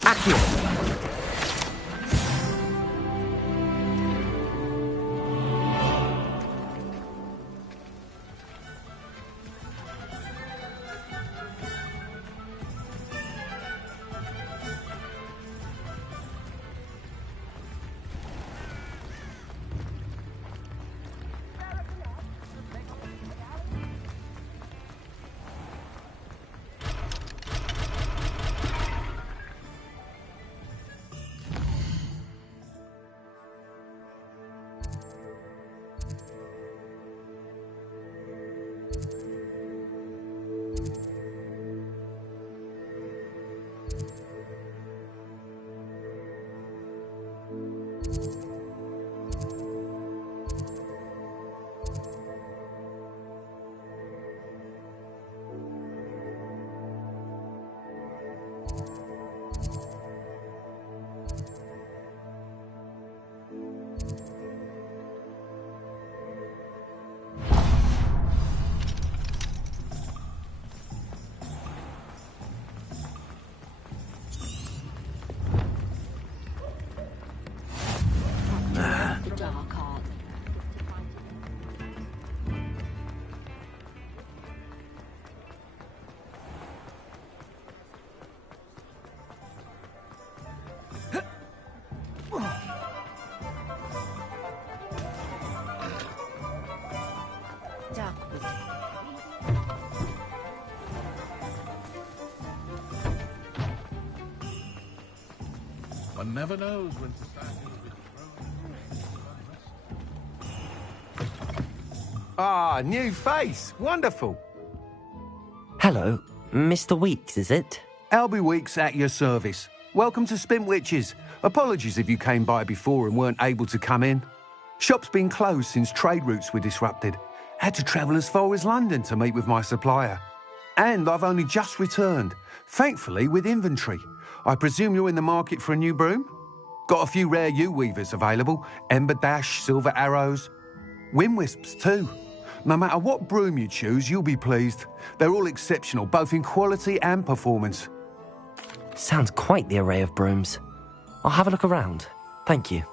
Accio! One never knows when society will be thrown. Ah, new face. Wonderful. Hello, Mr. Weeks, is it? Albie Weeks at your service. Welcome to Spintwitches. Apologies if you came by before and weren't able to come in. Shop's been closed since trade routes were disrupted. Had to travel as far as London to meet with my supplier. And I've only just returned, thankfully with inventory. I presume you're in the market for a new broom? Got a few rare yew-weavers available, Ember Dash, Silver Arrows, Wind Wisps too. No matter what broom you choose, you'll be pleased. They're all exceptional, both in quality and performance. Sounds quite the array of brooms. I'll have a look around. Thank you.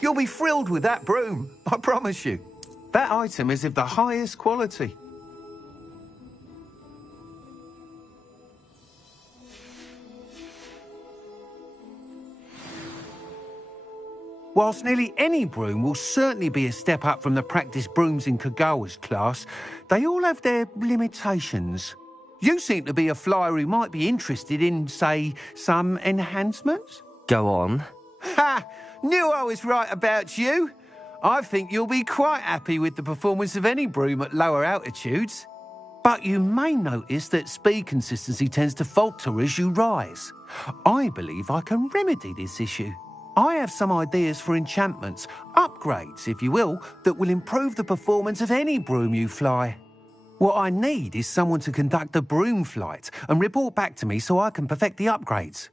You'll be thrilled with that broom, I promise you. That item is of the highest quality. Whilst nearly any broom will certainly be a step up from the practice brooms in Kagawa's class, they all have their limitations. You seem to be a flyer who might be interested in, say, some enhancements? Go on. Ha! Knew I was right about you. I think you'll be quite happy with the performance of any broom at lower altitudes. But you may notice that speed consistency tends to falter as you rise. I believe I can remedy this issue. I have some ideas for enchantments, upgrades, if you will, that will improve the performance of any broom you fly. What I need is someone to conduct a broom flight and report back to me so I can perfect the upgrades.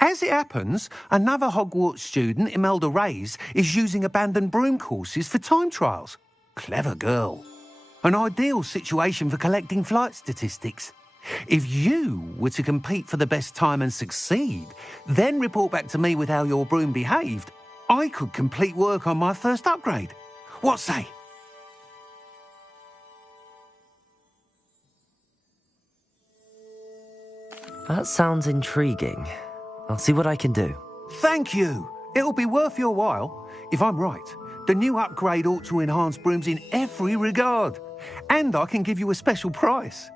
As it happens, another Hogwarts student, Imelda Reyes, is using abandoned broom courses for time trials. Clever girl. An ideal situation for collecting flight statistics. If you were to compete for the best time and succeed, then report back to me with how your broom behaved, I could complete work on my first upgrade. What say? That sounds intriguing. I'll see what I can do. Thank you. It'll be worth your while. If I'm right, the new upgrade ought to enhance brooms in every regard. And I can give you a special price.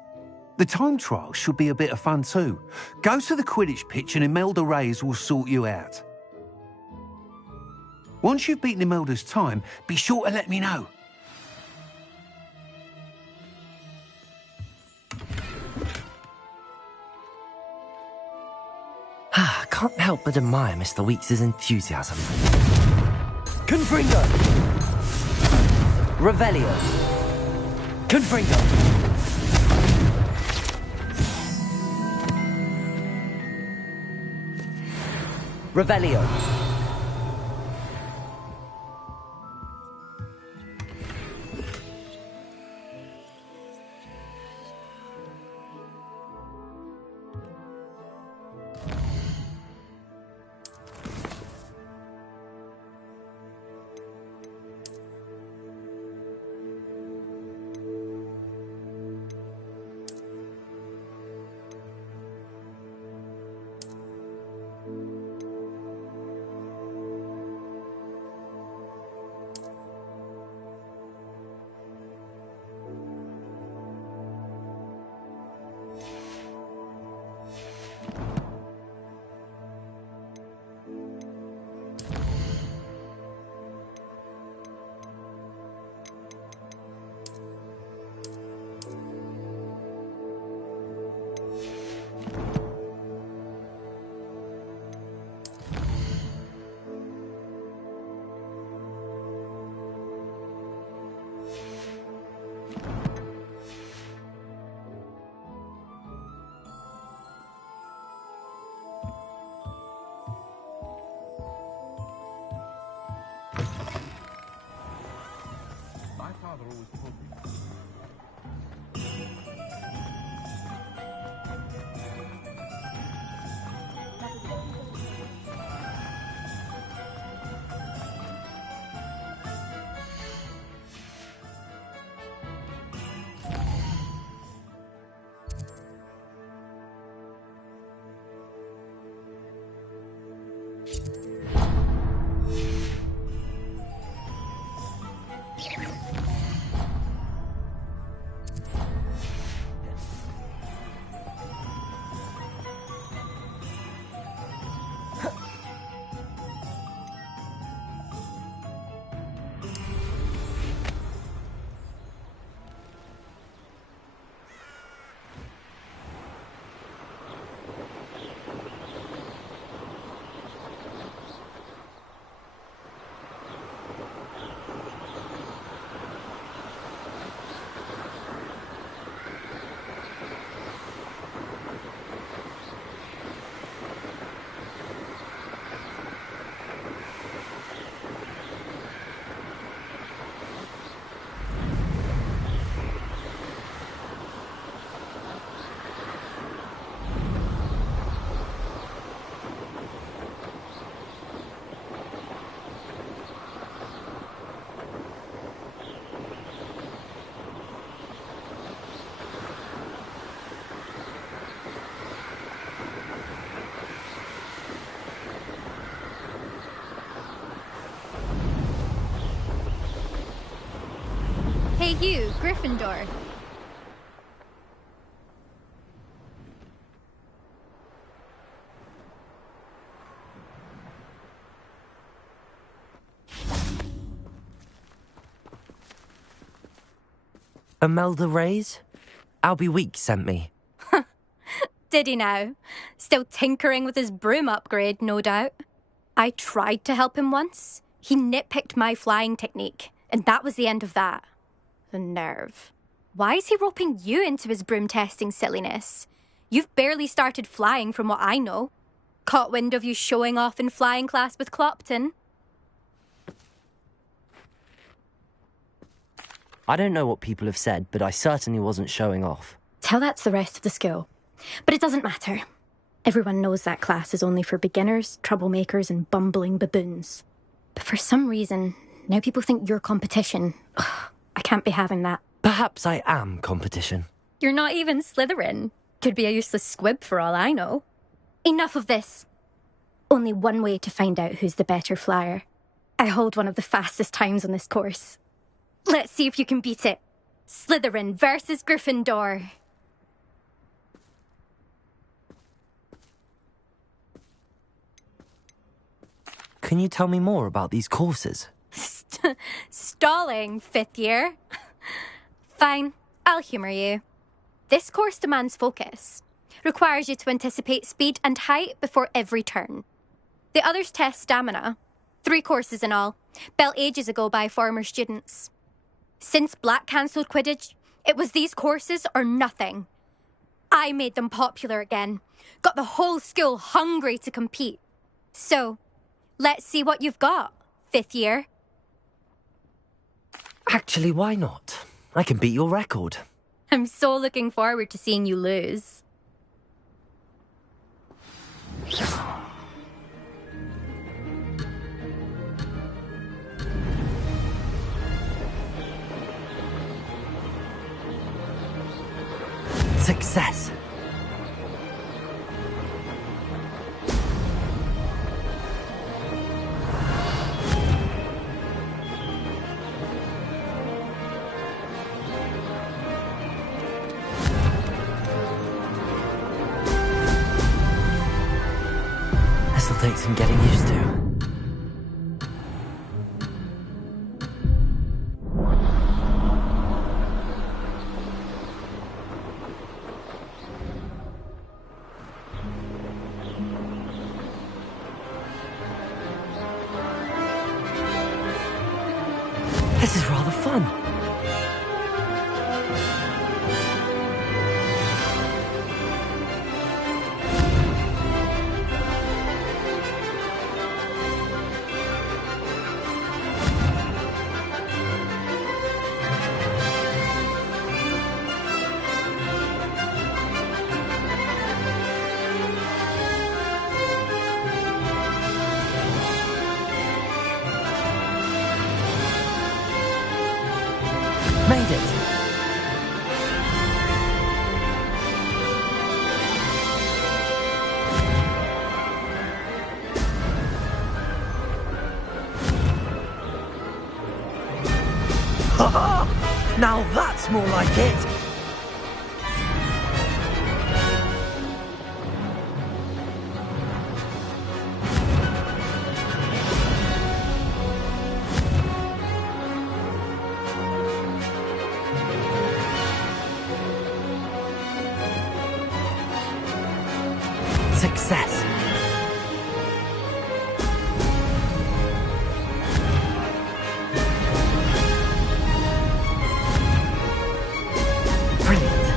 The time trial should be a bit of fun too. Go to the Quidditch pitch and Imelda Reyes will sort you out. Once you've beaten Imelda's time, be sure to let me know. I can't help but admire Mr. Weeks' enthusiasm. Confringo! Revelio! Confringo! Revelio! My father always told me. Hey you, Gryffindor. Imelda Reyes? Albie Weeks sent me. Did he now? Still tinkering with his broom upgrade, no doubt. I tried to help him once. He nitpicked my flying technique, and that was the end of that. The nerve. Why is he roping you into his broom testing silliness? You've barely started flying from what I know. Caught wind of you showing off in flying class with Clopton? I don't know what people have said, but I certainly wasn't showing off. Tell that to the rest of the school. But it doesn't matter. Everyone knows that class is only for beginners, troublemakers, and bumbling baboons. But for some reason, now people think you're competition. Ugh, I can't be having that. Perhaps I am competition. You're not even Slytherin. Could be a useless squib for all I know. Enough of this. Only one way to find out who's the better flyer. I hold one of the fastest times on this course. Let's see if you can beat it. Slytherin versus Gryffindor. Can you tell me more about these courses? Stalling, 5th year. Fine, I'll humour you. This course demands focus. Requires you to anticipate speed and height before every turn. The others test stamina. 3 courses in all, built ages ago by former students. Since Black cancelled Quidditch, it was these courses or nothing. I made them popular again. Got the whole school hungry to compete. So, let's see what you've got, 5th year. Actually, why not? I can beat your record. I'm so looking forward to seeing you lose. Success! This'll take some getting used to. This is rather fun. Made it! Ha ha! Now that's more like it! Success! Brilliant!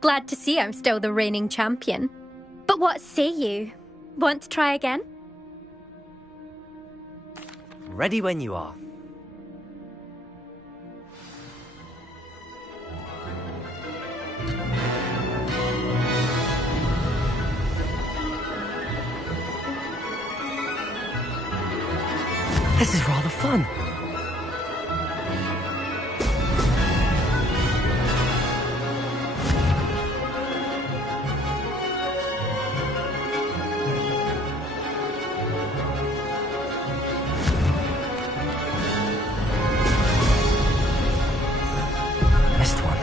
Glad to see I'm still the reigning champion. But what say you? Want to try again? Ready when you are. This is rather fun. Missed one.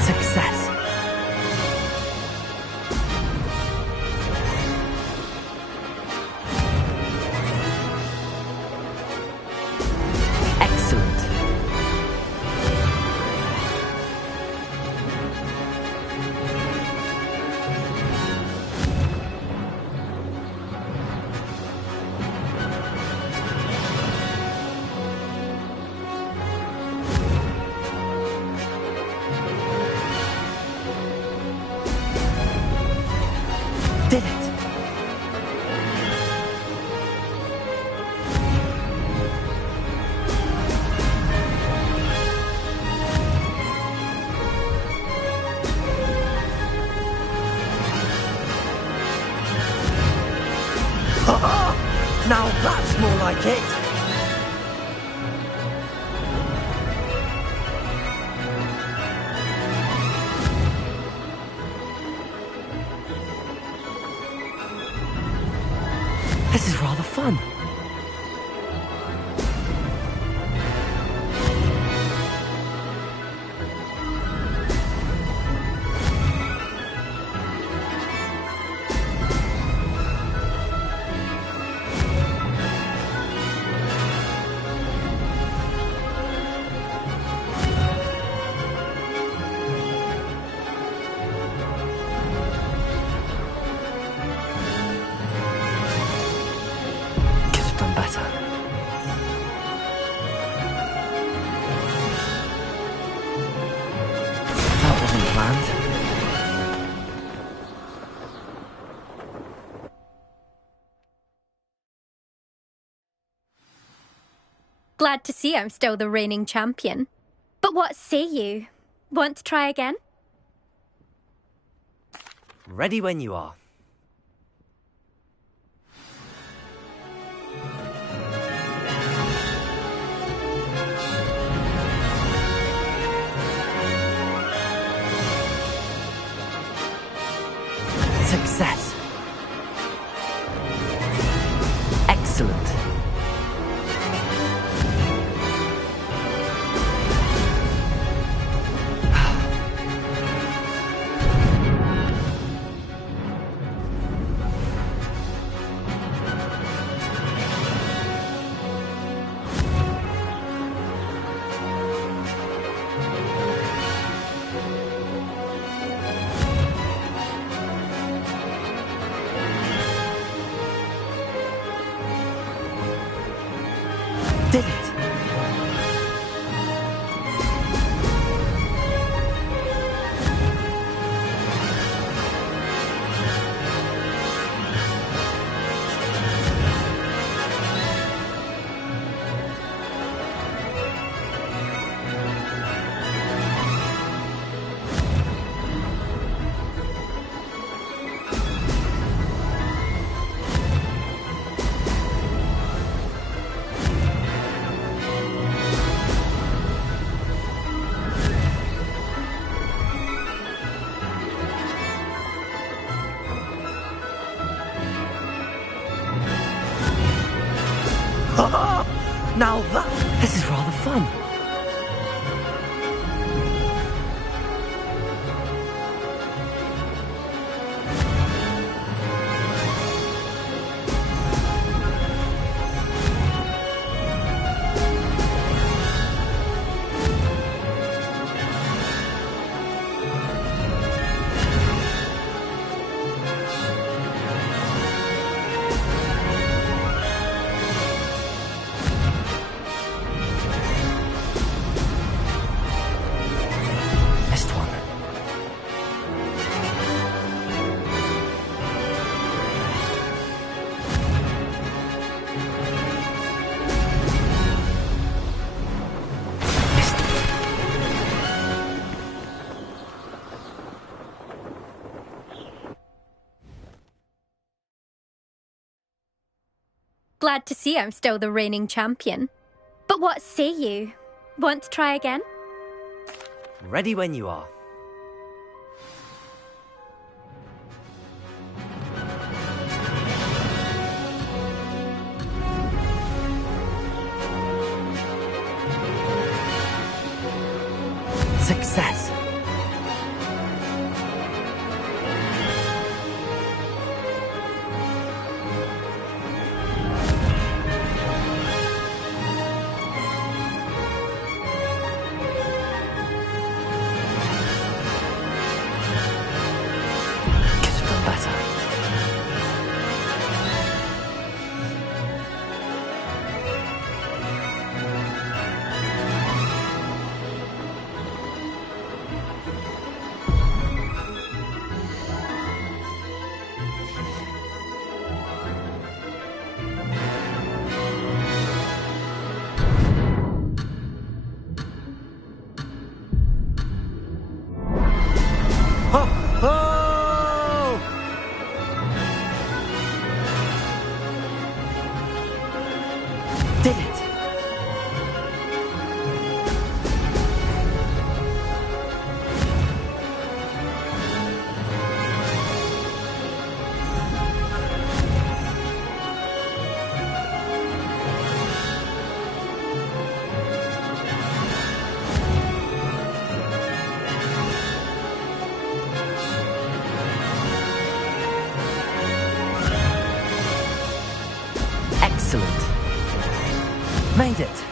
Success. Excellent. Did it. Now that's more like it. This is rather fun. Could have done better. That wasn't planned. Glad to see I'm still the reigning champion. But what say you? Want to try again? Ready when you are. Success. Excellent. Did it. Now that... This is rather fun. Glad to see I'm still the reigning champion. But what say you? Want to try again? Ready when you are. Success! Excellent. Made it.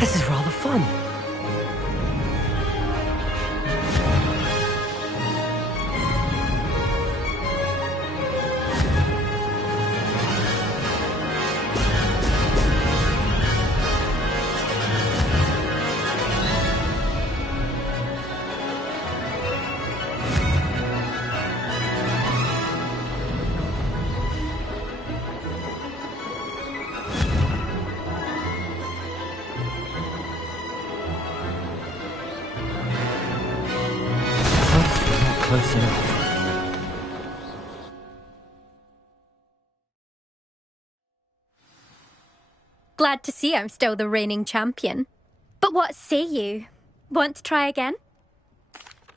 This is rather fun. Close enough. Glad to see I'm still the reigning champion. But what say you? Want to try again?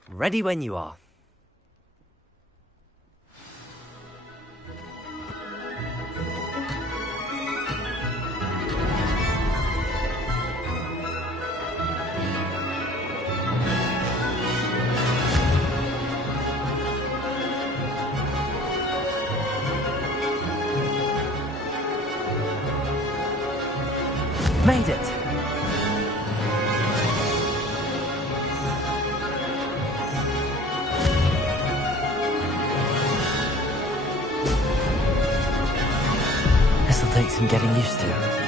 Ready when you are. Made it. This'll take some getting used to.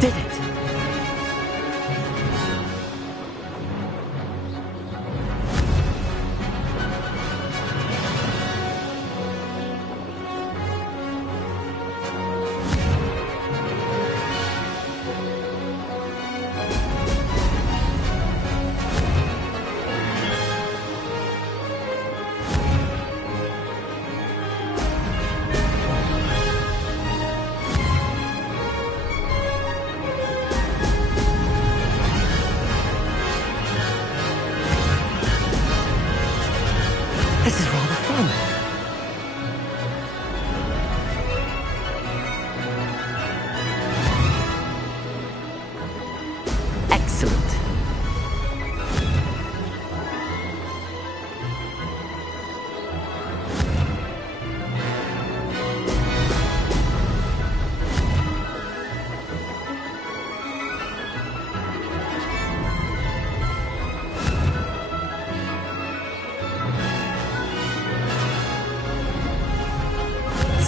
Did it!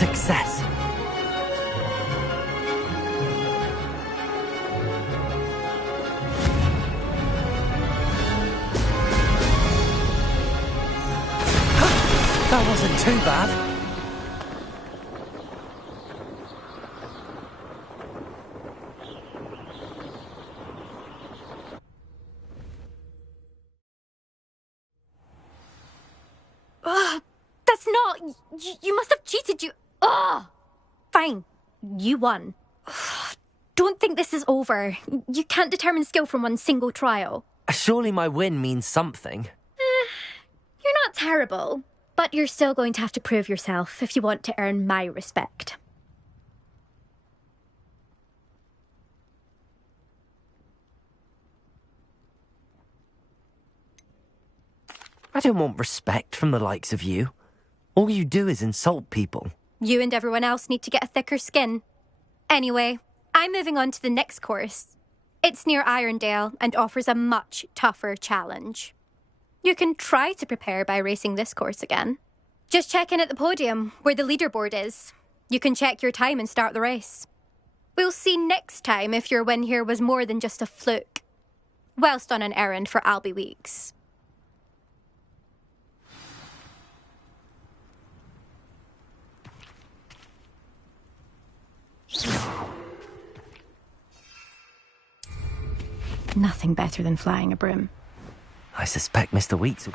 Success! That wasn't too bad. Ugh, that's not... You must have cheated, you... Ugh! Fine. You won. Ugh, don't think this is over. You can't determine skill from one single trial. Surely my win means something. You're not terrible, but you're still going to have to prove yourself if you want to earn my respect. I don't want respect from the likes of you. All you do is insult people. You and everyone else need to get a thicker skin. Anyway, I'm moving on to the next course. It's near Irondale and offers a much tougher challenge. You can try to prepare by racing this course again. Just check in at the podium, where the leaderboard is. You can check your time and start the race. We'll see next time if your win here was more than just a fluke. Whilst on an errand for Albie Weeks. Nothing better than flying a broom. I suspect Mr. Weeks...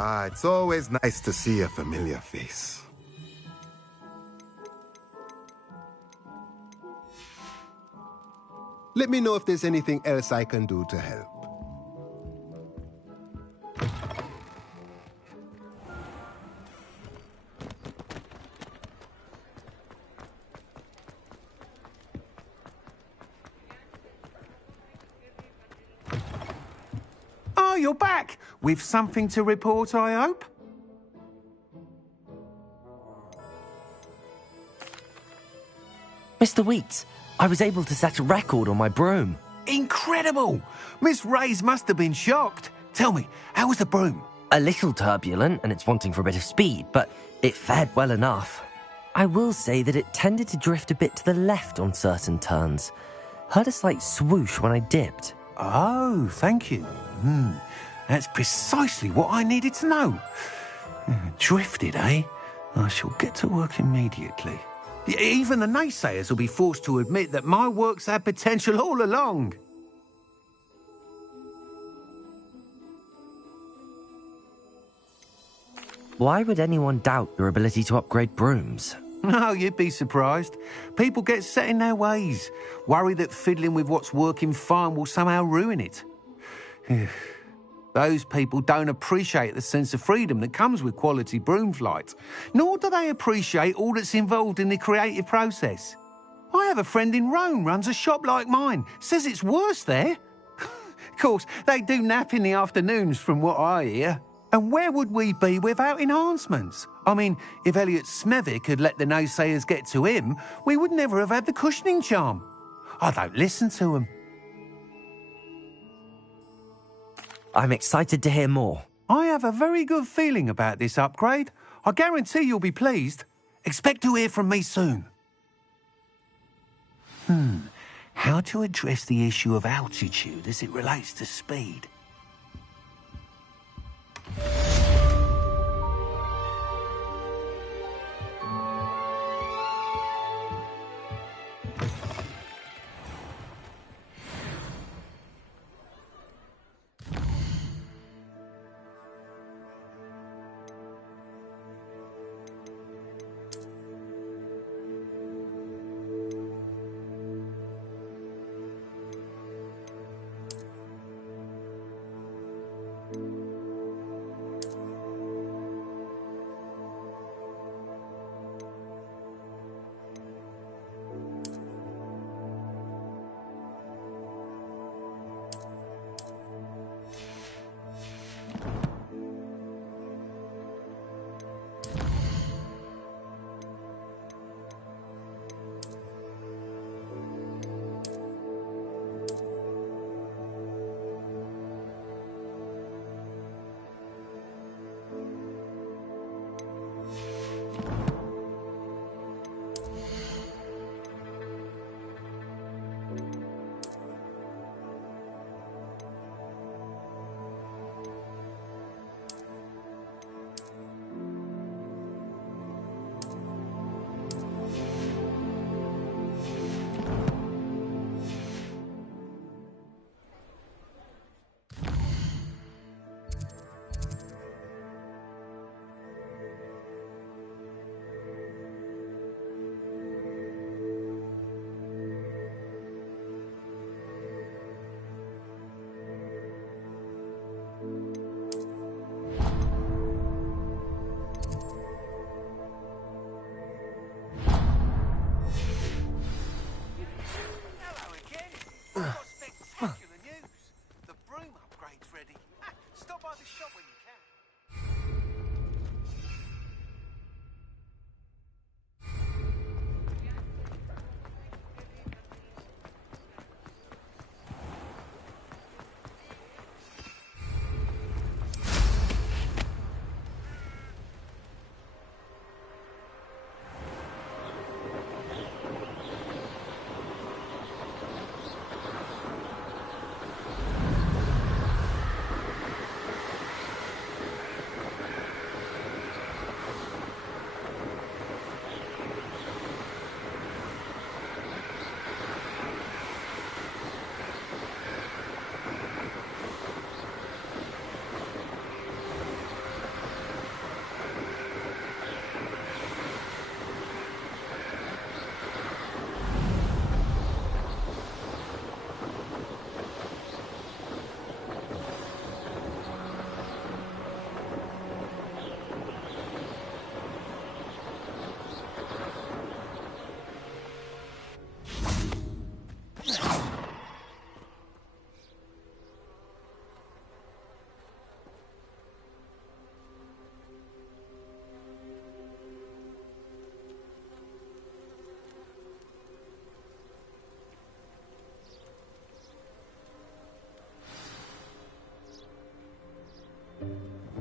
Ah, it's always nice to see a familiar face. Let me know if there's anything else I can do to help. Oh, you're back! With something to report, I hope? Mr. Weeks, I was able to set a record on my broom. Incredible! Miss Reyes must have been shocked. Tell me, how was the broom? A little turbulent, and it's wanting for a bit of speed, but it fared well enough. I will say that it tended to drift a bit to the left on certain turns. Heard a slight swoosh when I dipped. Oh, thank you. That's precisely what I needed to know. Drifted, eh? I shall get to work immediately. Even the naysayers will be forced to admit that my work's had potential all along. Why would anyone doubt your ability to upgrade brooms? Oh, you'd be surprised. People get set in their ways, worry that fiddling with what's working fine will somehow ruin it. Those people don't appreciate the sense of freedom that comes with quality broom flight, nor do they appreciate all that's involved in the creative process. I have a friend in Rome runs a shop like mine, says it's worse there. Of course, they do nap in the afternoons from what I hear. And where would we be without enhancements? I mean, if Elliot Smethwick had let the naysayers get to him, we would never have had the cushioning charm. I don't listen to them. I'm excited to hear more. I have a very good feeling about this upgrade. I guarantee you'll be pleased. Expect to hear from me soon. How to address the issue of altitude as it relates to speed?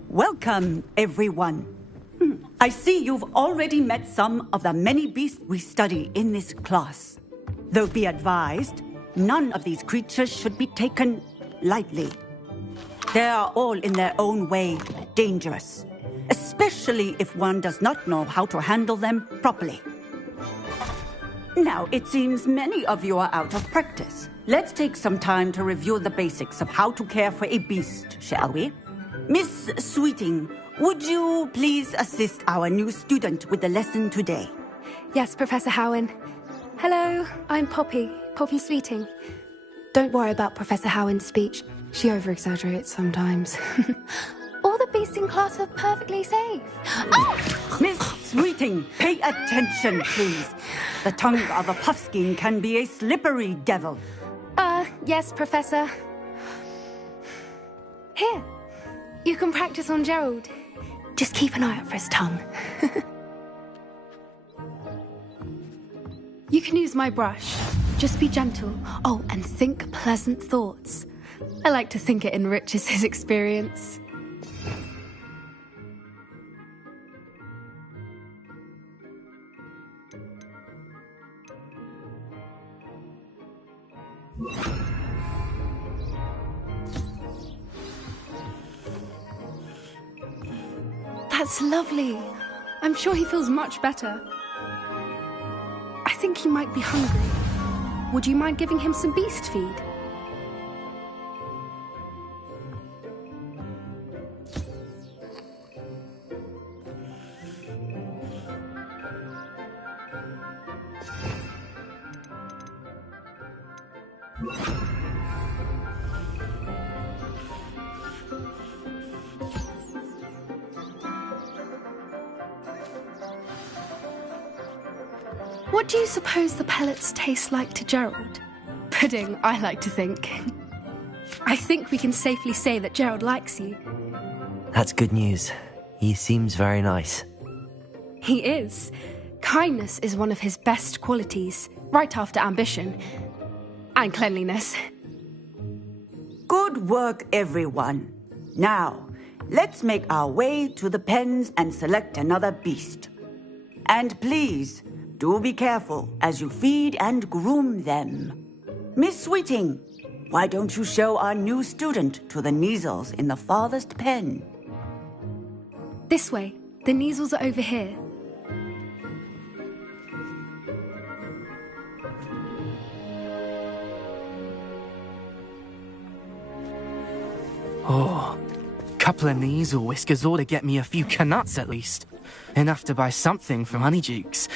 Welcome, everyone. I see you've already met some of the many beasts we study in this class. Though be advised, none of these creatures should be taken lightly. They are all in their own way dangerous, especially if one does not know how to handle them properly. Now, it seems many of you are out of practice. Let's take some time to review the basics of how to care for a beast, shall we? Miss Sweeting, would you please assist our new student with the lesson today? Yes, Professor Howen. Hello, I'm Poppy Sweeting. Don't worry about Professor Howen's speech. She over-exaggerates sometimes. All the beasts in class are perfectly safe. Oh! Miss Sweeting, pay attention, please. The tongue of a puffskein can be a slippery devil. Yes, Professor. Here. You can practice on Gerald. Just keep an eye out for his tongue. You can use my brush. Just be gentle. Oh, and think pleasant thoughts. I like to think it enriches his experience. That's lovely. I'm sure he feels much better. I think he might be hungry. Would you mind giving him some beast feed? What do you suppose the pellets taste like to Gerald? Pudding, I like to think. I think we can safely say that Gerald likes you. That's good news. He seems very nice. He is. Kindness is one of his best qualities, right after ambition. And cleanliness. Good work, everyone. Now, let's make our way to the pens and select another beast. And please, do be careful as you feed and groom them. Miss Sweeting, why don't you show our new student to the Neasels in the farthest pen? This way. The Neasels are over here. Oh, couple of Neasel whiskers ought to get me a few canuts at least. Enough to buy something from Honeydukes.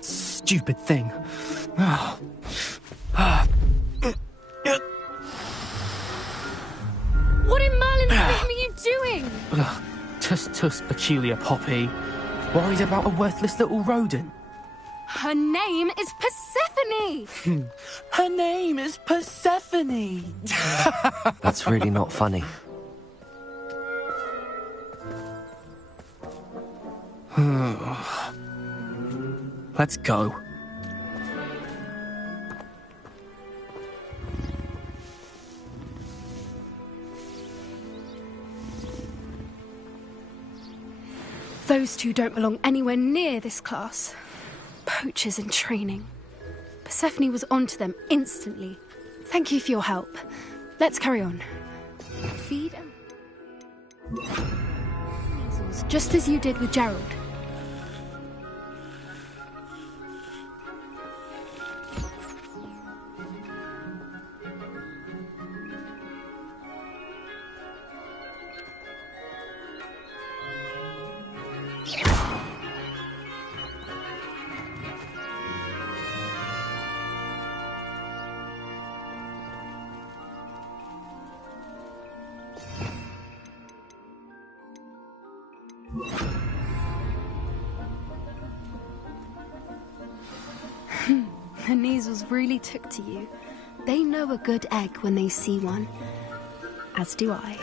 Stupid thing. What in Merlin's name are you doing? Tuss, peculiar Poppy. Worried about a worthless little rodent. Her name is Persephone! Her name is Persephone! That's really not funny. Let's go. Those two don't belong anywhere near this class. Poachers in training. Persephone was onto them instantly. Thank you for your help. Let's carry on. Feed them. Measles, just as you did with Gerald. The Neasels really took to you. They know a good egg when they see one. As do I.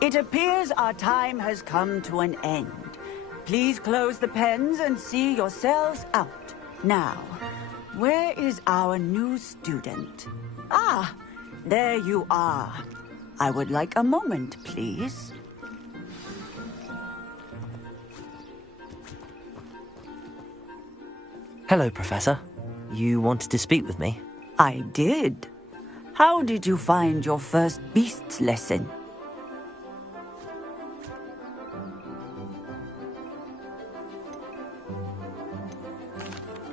It appears our time has come to an end. Please close the pens and see yourselves out. Now, where is our new student? Ah, there you are. I would like a moment, please. Hello, Professor. You wanted to speak with me? I did. How did you find your first beasts lesson?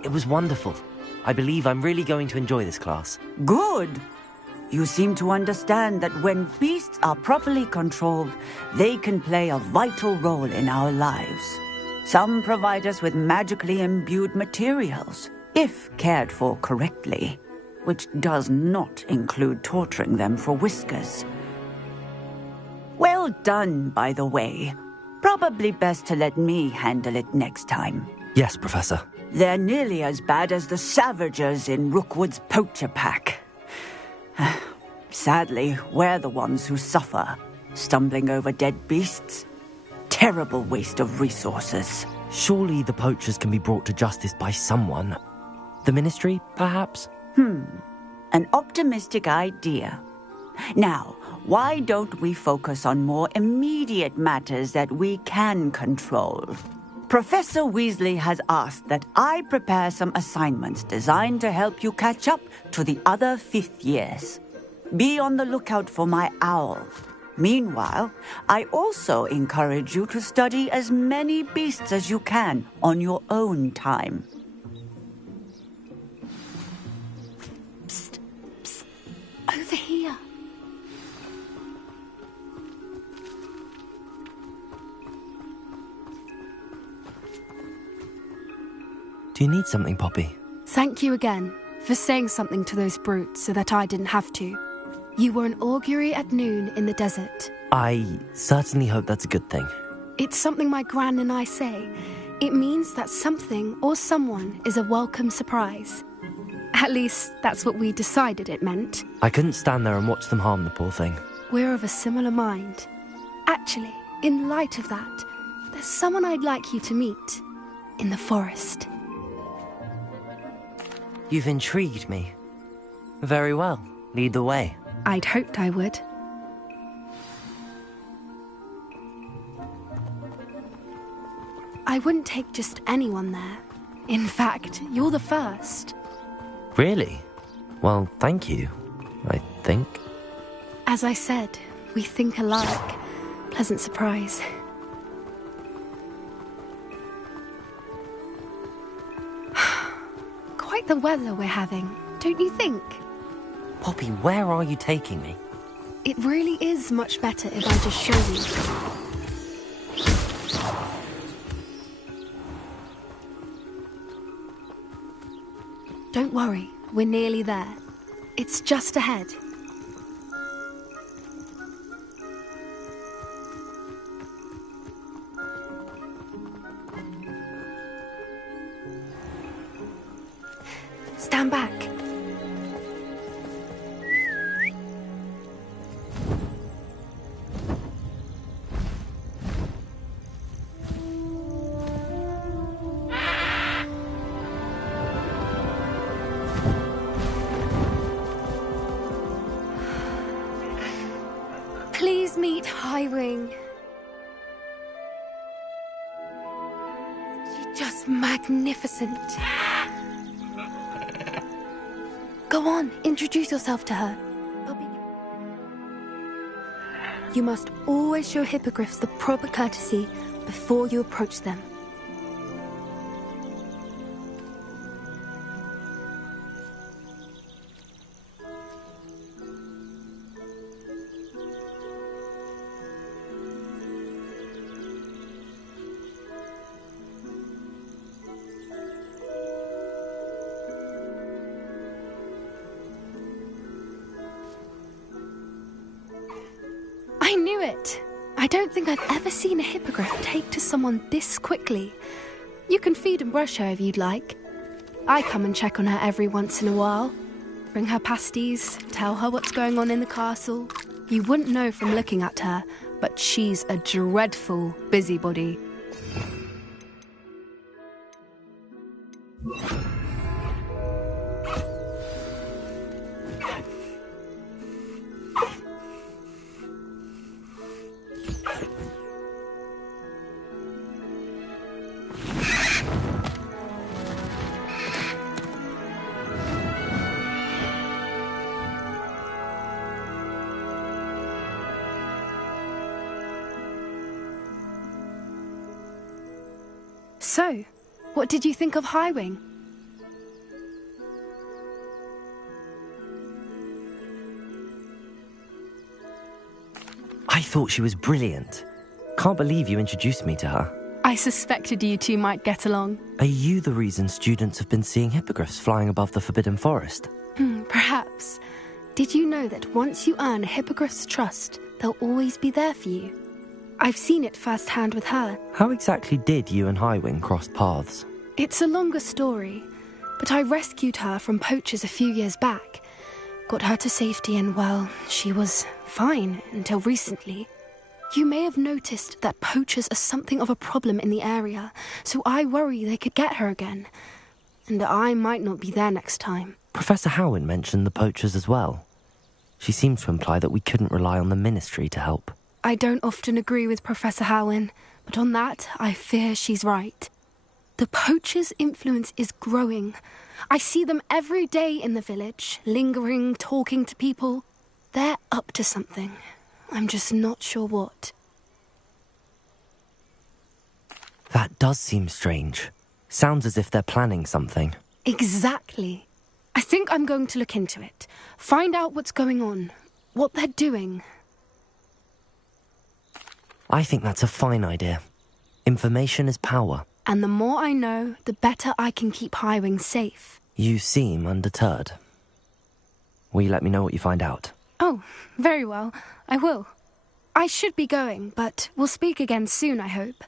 It was wonderful. I believe I'm really going to enjoy this class. Good. You seem to understand that when beasts are properly controlled, they can play a vital role in our lives. Some provide us with magically imbued materials, if cared for correctly, which does not include torturing them for whiskers. Well done, by the way. Probably best to let me handle it next time. Yes, Professor. They're nearly as bad as the Savagers in Rookwood's poacher pack. Sadly, we're the ones who suffer, stumbling over dead beasts. Terrible waste of resources. Surely the poachers can be brought to justice by someone. The Ministry, perhaps? An optimistic idea. Now, why don't we focus on more immediate matters that we can control? Professor Weasley has asked that I prepare some assignments designed to help you catch up to the other 5th years. Be on the lookout for my owl. Meanwhile, I also encourage you to study as many beasts as you can on your own time. Psst, psst, over here. Do you need something, Poppy? Thank you again for saying something to those brutes so that I didn't have to. You were an augury at noon in the desert. I certainly hope that's a good thing. It's something my gran and I say. It means that something or someone is a welcome surprise. At least, that's what we decided it meant. I couldn't stand there and watch them harm the poor thing. We're of a similar mind. Actually, in light of that, there's someone I'd like you to meet. In the forest. You've intrigued me. Very well. Lead the way. I'd hoped I would. I wouldn't take just anyone there. In fact, you're the first. Really? Well, thank you, I think. As I said, we think alike. Pleasant surprise. Quite the weather we're having, don't you think? Poppy, where are you taking me? It really is much better if I just show you. Don't worry, we're nearly there. It's just ahead. Stand back. Please meet Highwing. She's just magnificent. Go on, introduce yourself to her. You must always show hippogriffs the proper courtesy before you approach them. I knew it! I don't think I've ever seen a hippogriff take to someone this quickly. You can feed and brush her if you'd like. I come and check on her every once in a while. Bring her pasties, tell her what's going on in the castle. You wouldn't know from looking at her, but she's a dreadful busybody. So, what did you think of Highwing? I thought she was brilliant. Can't believe you introduced me to her. I suspected you two might get along. Are you the reason students have been seeing hippogriffs flying above the Forbidden Forest? Perhaps. Did you know that once you earn a hippogriff's trust, they'll always be there for you? I've seen it firsthand with her. How exactly did you and Highwing cross paths? It's a longer story, but I rescued her from poachers a few years back. Got her to safety and, well, she was fine until recently. You may have noticed that poachers are something of a problem in the area, so I worry they could get her again. And I might not be there next time. Professor Howin mentioned the poachers as well. She seemed to imply that we couldn't rely on the Ministry to help. I don't often agree with Professor Howin, but on that, I fear she's right. The poachers' influence is growing. I see them every day in the village, lingering, talking to people. They're up to something. I'm just not sure what. That does seem strange. Sounds as if they're planning something. Exactly. I think I'm going to look into it. Find out what's going on. What they're doing. I think that's a fine idea. Information is power. And the more I know, the better I can keep Highwing safe. You seem undeterred. Will you let me know what you find out? Oh, very well. I will. I should be going, but we'll speak again soon, I hope.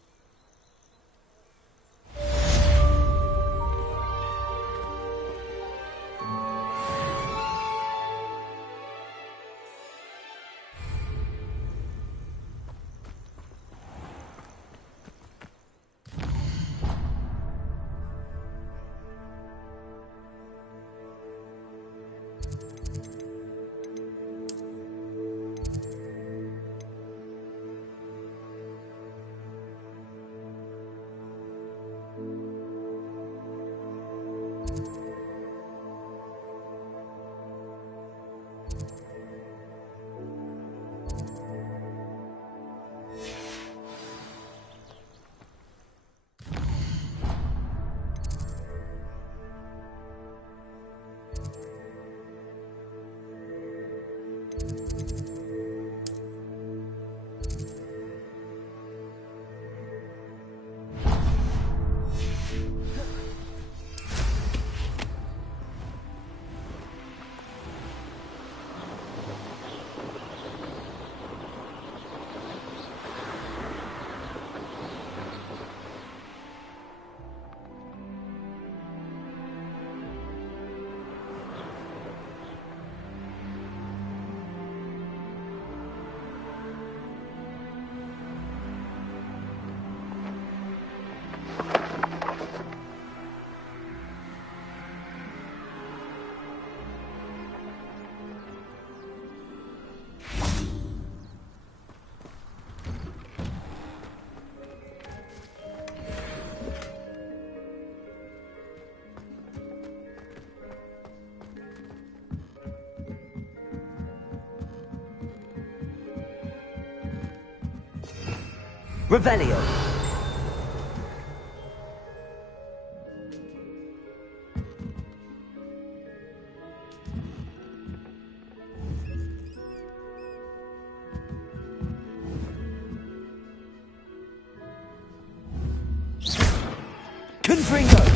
Revelio! Confringo!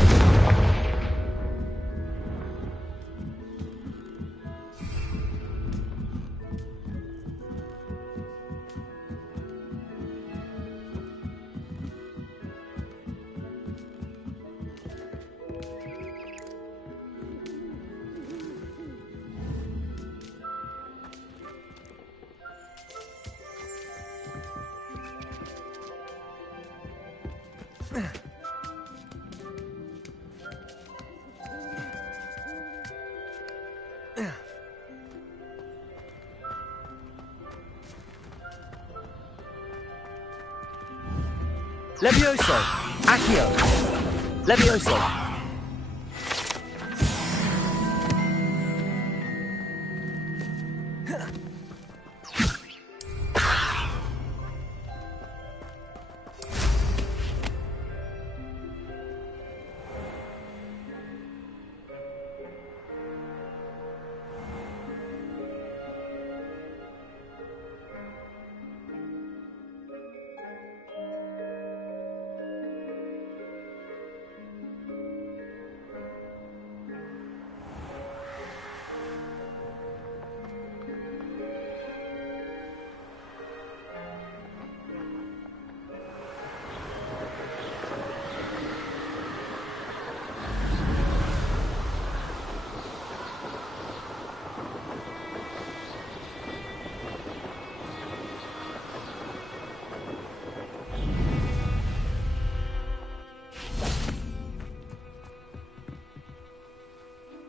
Levioso! Accio! Levioso!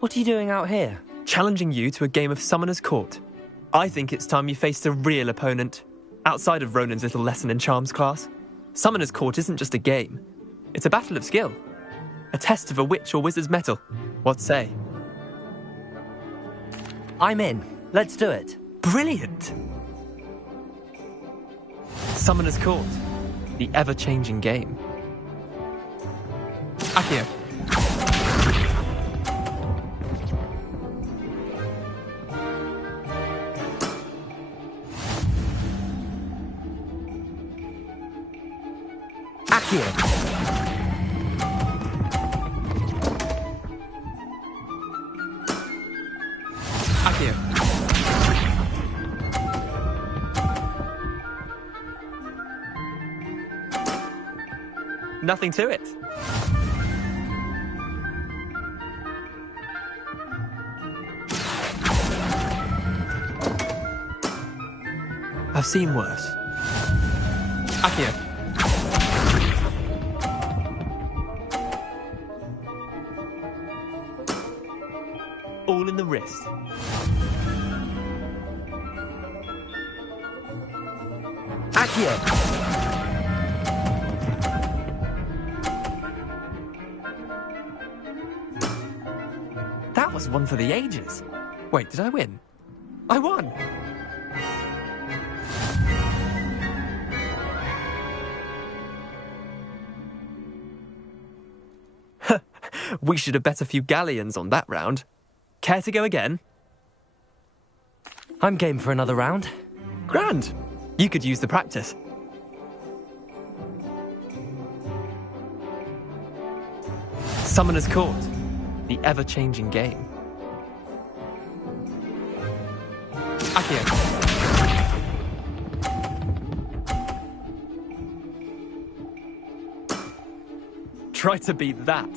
What are you doing out here? Challenging you to a game of Summoner's Court. I think it's time you faced a real opponent, outside of Ronan's little lesson in charms class. Summoner's Court isn't just a game. It's a battle of skill. A test of a witch or wizard's mettle. What say? I'm in. Let's do it. Brilliant! Summoner's Court. The ever-changing game. Accio. Accio. Accio. Nothing to it. I've seen worse. Accio. All in the wrist. Accio. That was one for the ages. Wait, did I win? I won! We should have bet a few galleons on that round. Care to go again? I'm game for another round. Grand. You could use the practice. Summoner's Court. The ever-changing game. Accio. Try to beat that.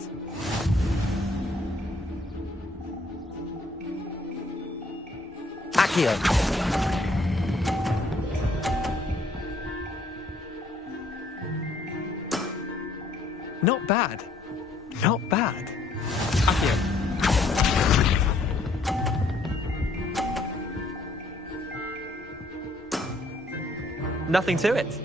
Accio. Not bad. Not bad. Accio. Nothing to it.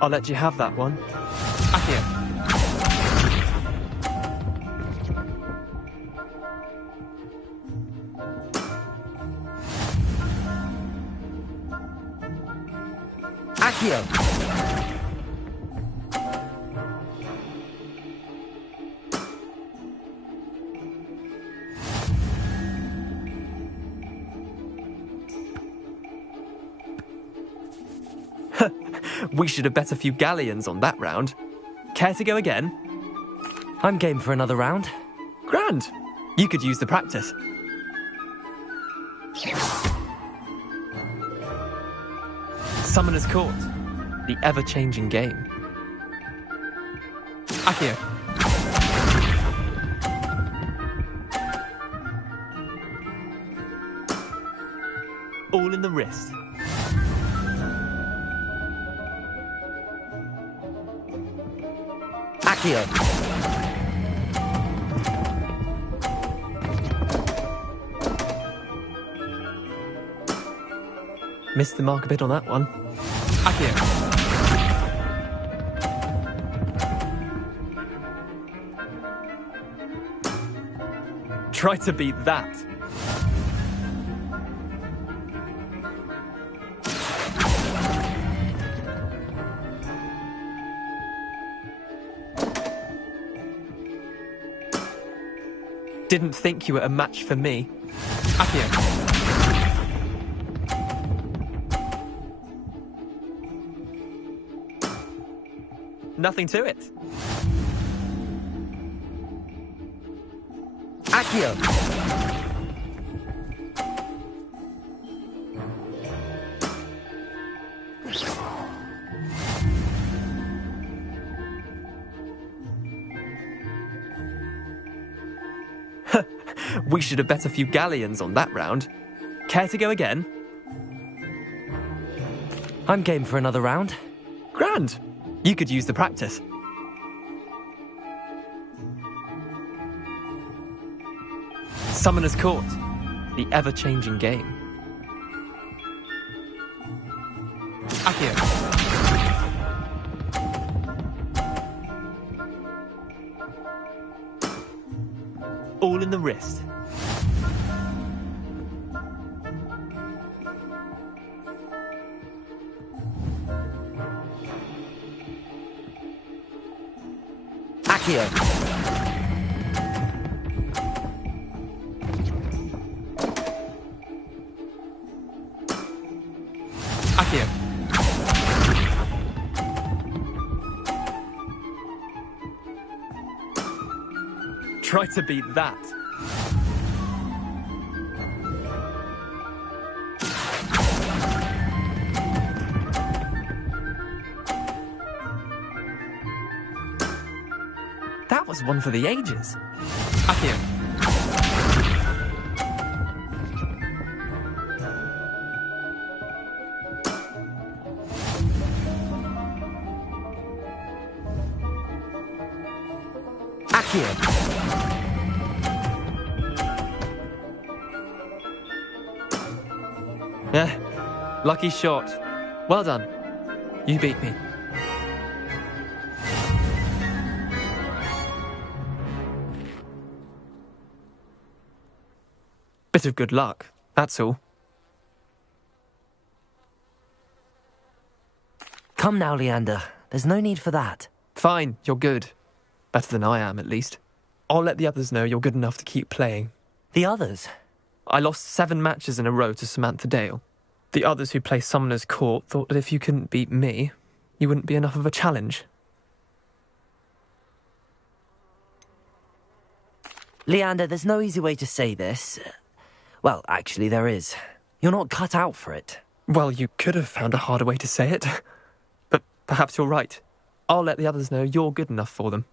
I'll let you have that one. Accio. Accio. We should have bet a few galleons on that round. Care to go again? I'm game for another round. Grand. You could use the practice. Summoner's Court. The ever-changing game. Accio. All in the wrist. Accio. Missed the mark a bit on that one. Accio. Try to beat that. Didn't think you were a match for me. Accio. Nothing to it. Accio. We should have bet a few galleons on that round. Care to go again? I'm game for another round. Grand. You could use the practice. Summoner's Court. The ever-changing game. Accio. All in the wrist. Accio. Accio. Try to beat that. That was one for the ages. Accio. Accio. Yeah, lucky shot. Well done. You beat me. Bit of good luck, that's all. Come now, Leander. There's no need for that. Fine, you're good. Better than I am, at least. I'll let the others know you're good enough to keep playing. The others? I lost 7 matches in a row to Samantha Dale. The others who play Summoner's Court thought that if you couldn't beat me, you wouldn't be enough of a challenge. Leander, there's no easy way to say this. Well, actually, there is. You're not cut out for it. Well, you could have found a harder way to say it. But perhaps you're right. I'll let the others know you're good enough for them.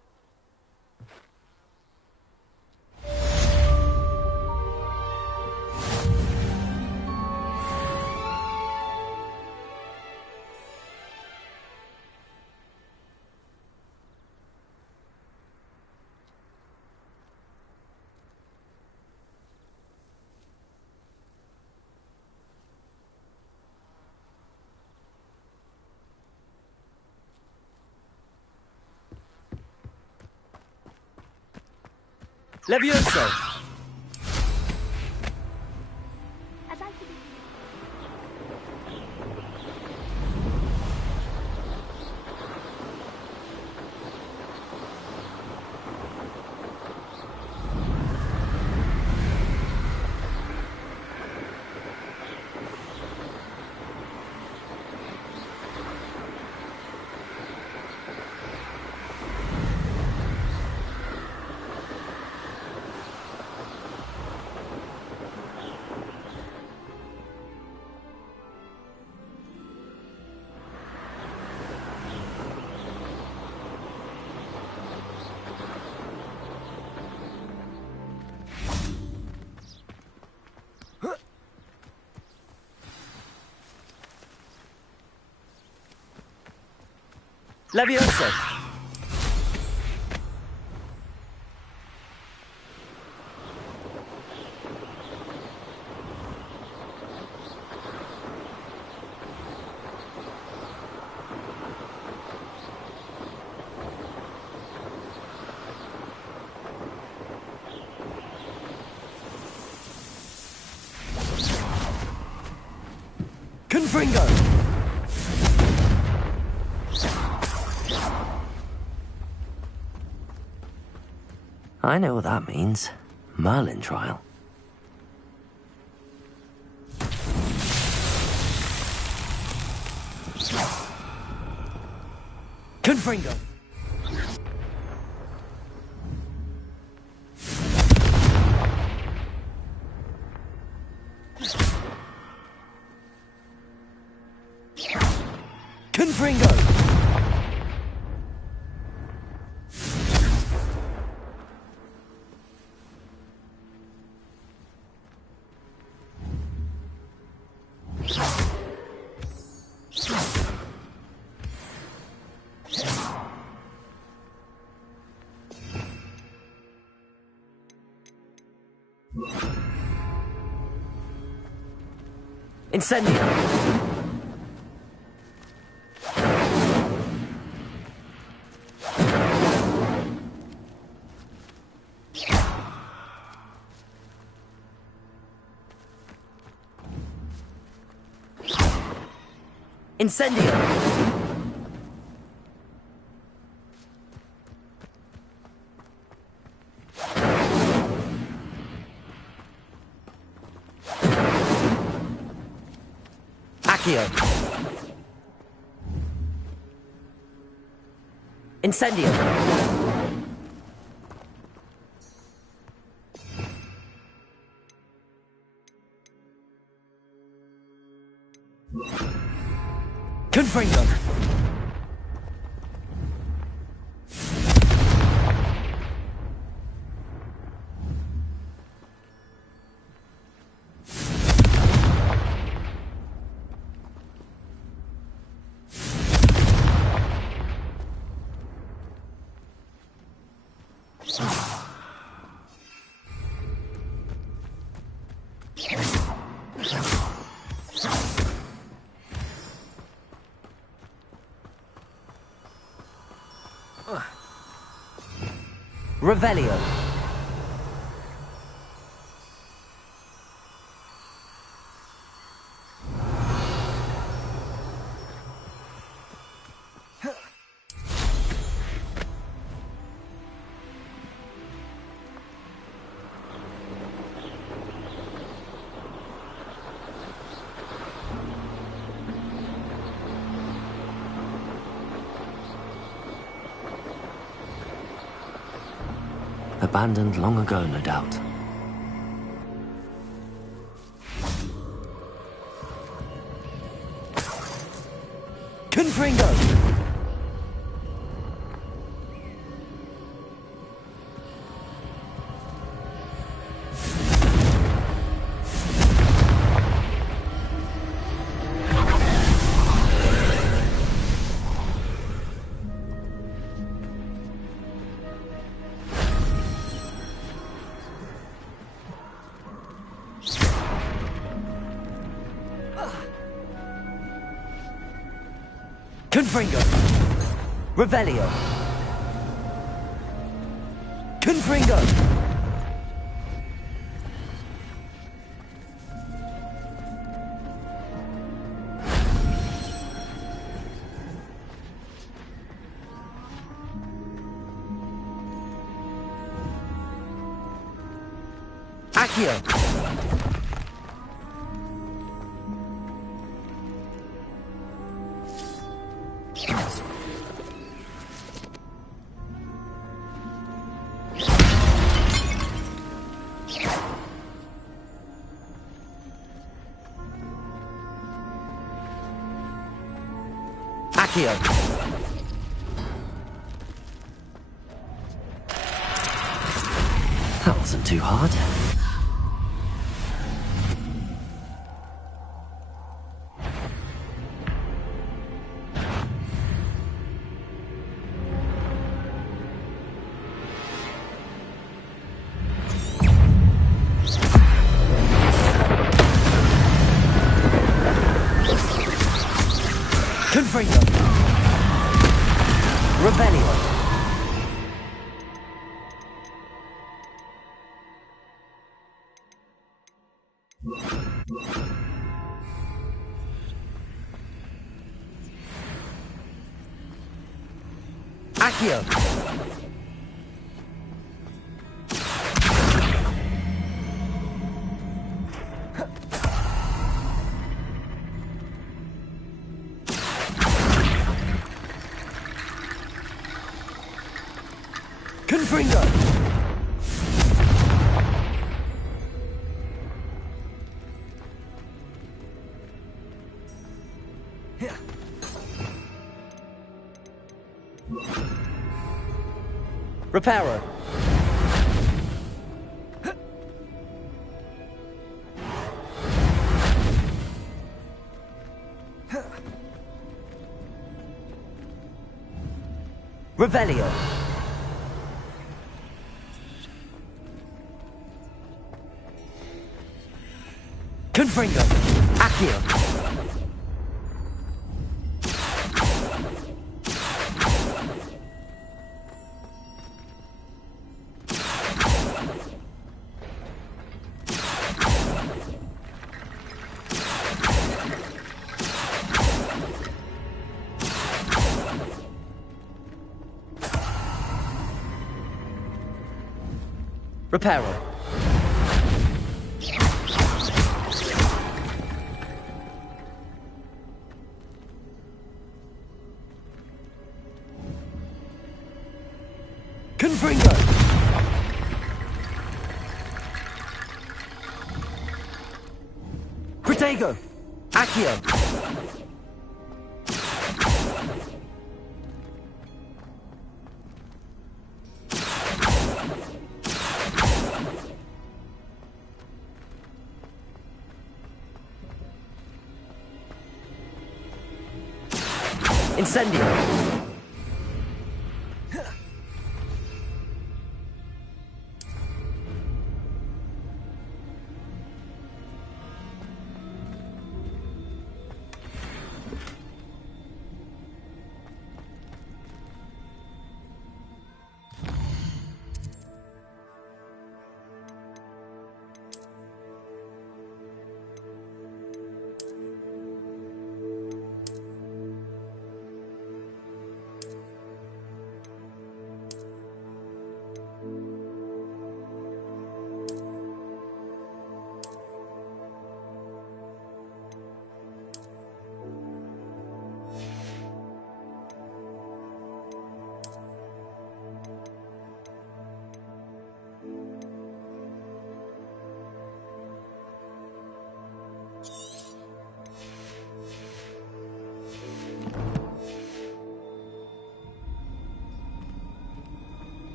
Levioso! Levioso! Confringo! I know what that means. Merlin trial. Confringo! Confringo! Incendio! Incendio! Accio! Incendio! Confringo! Revelio. Abandoned long ago, no doubt. Confringo! Confringo! Revelio! Confringo! Accio! Accio! That wasn't too hard. Confringo! Revelio! Accio! Confringo! Reparo! Revelio! Confringo! Accio! Accio. Reparo. Confringo. Protego. Accio. Incendio.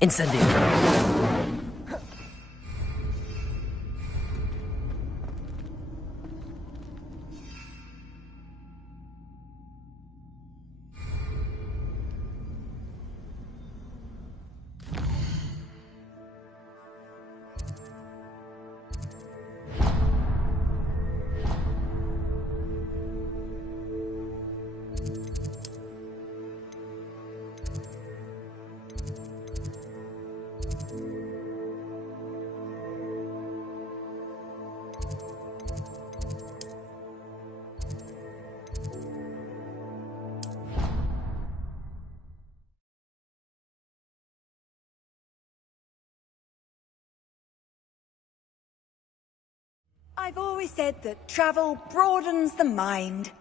Incendio. I've always said that travel broadens the mind.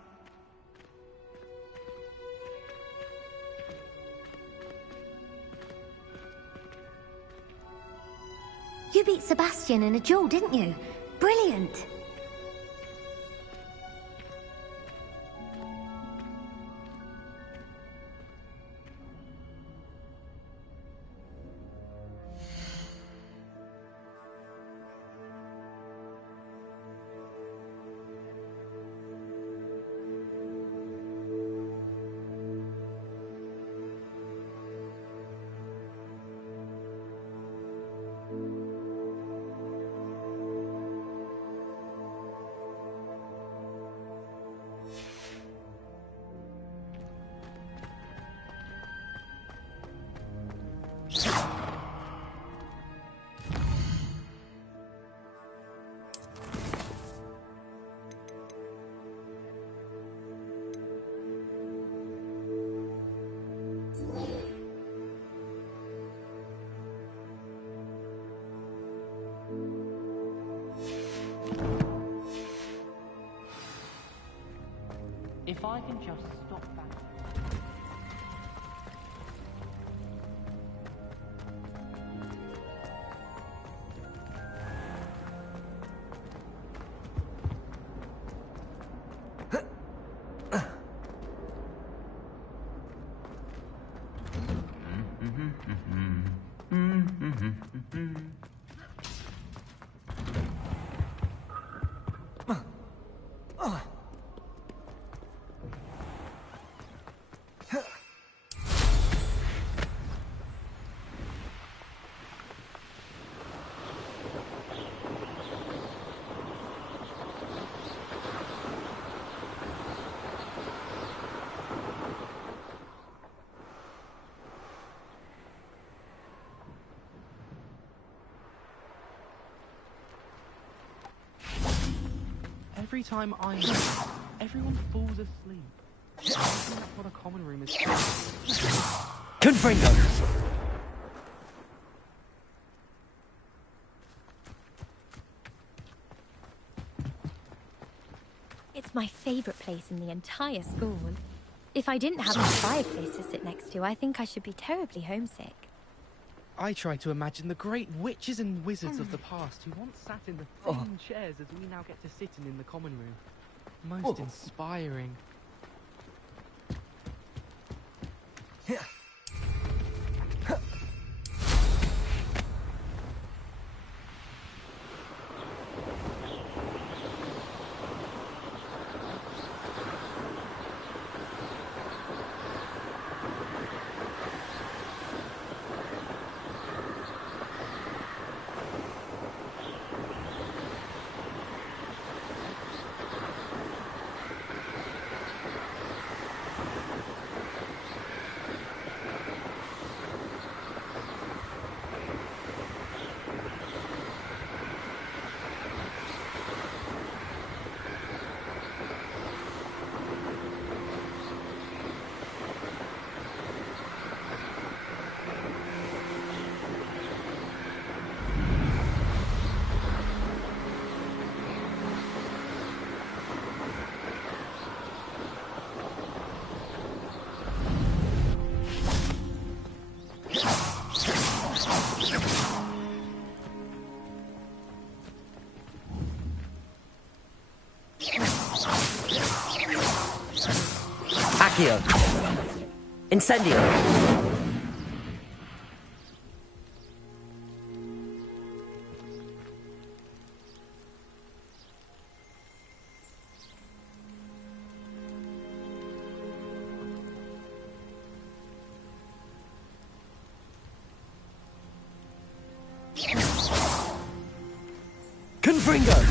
You beat Sebastian in a duel, didn't you? Brilliant! If I can just stop that. Every time I'm there, everyone falls asleep. I think that's what a common room is for. Confringo! It's my favourite place in the entire school. If I didn't have a fireplace to sit next to, I think I should be terribly homesick. I try to imagine the great witches and wizards of the past who once sat in the same chairs as we now get to sit in the common room. Most inspiring. Accio. Incendio. Confringo.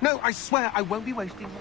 No, I swear I won't be wasting my time.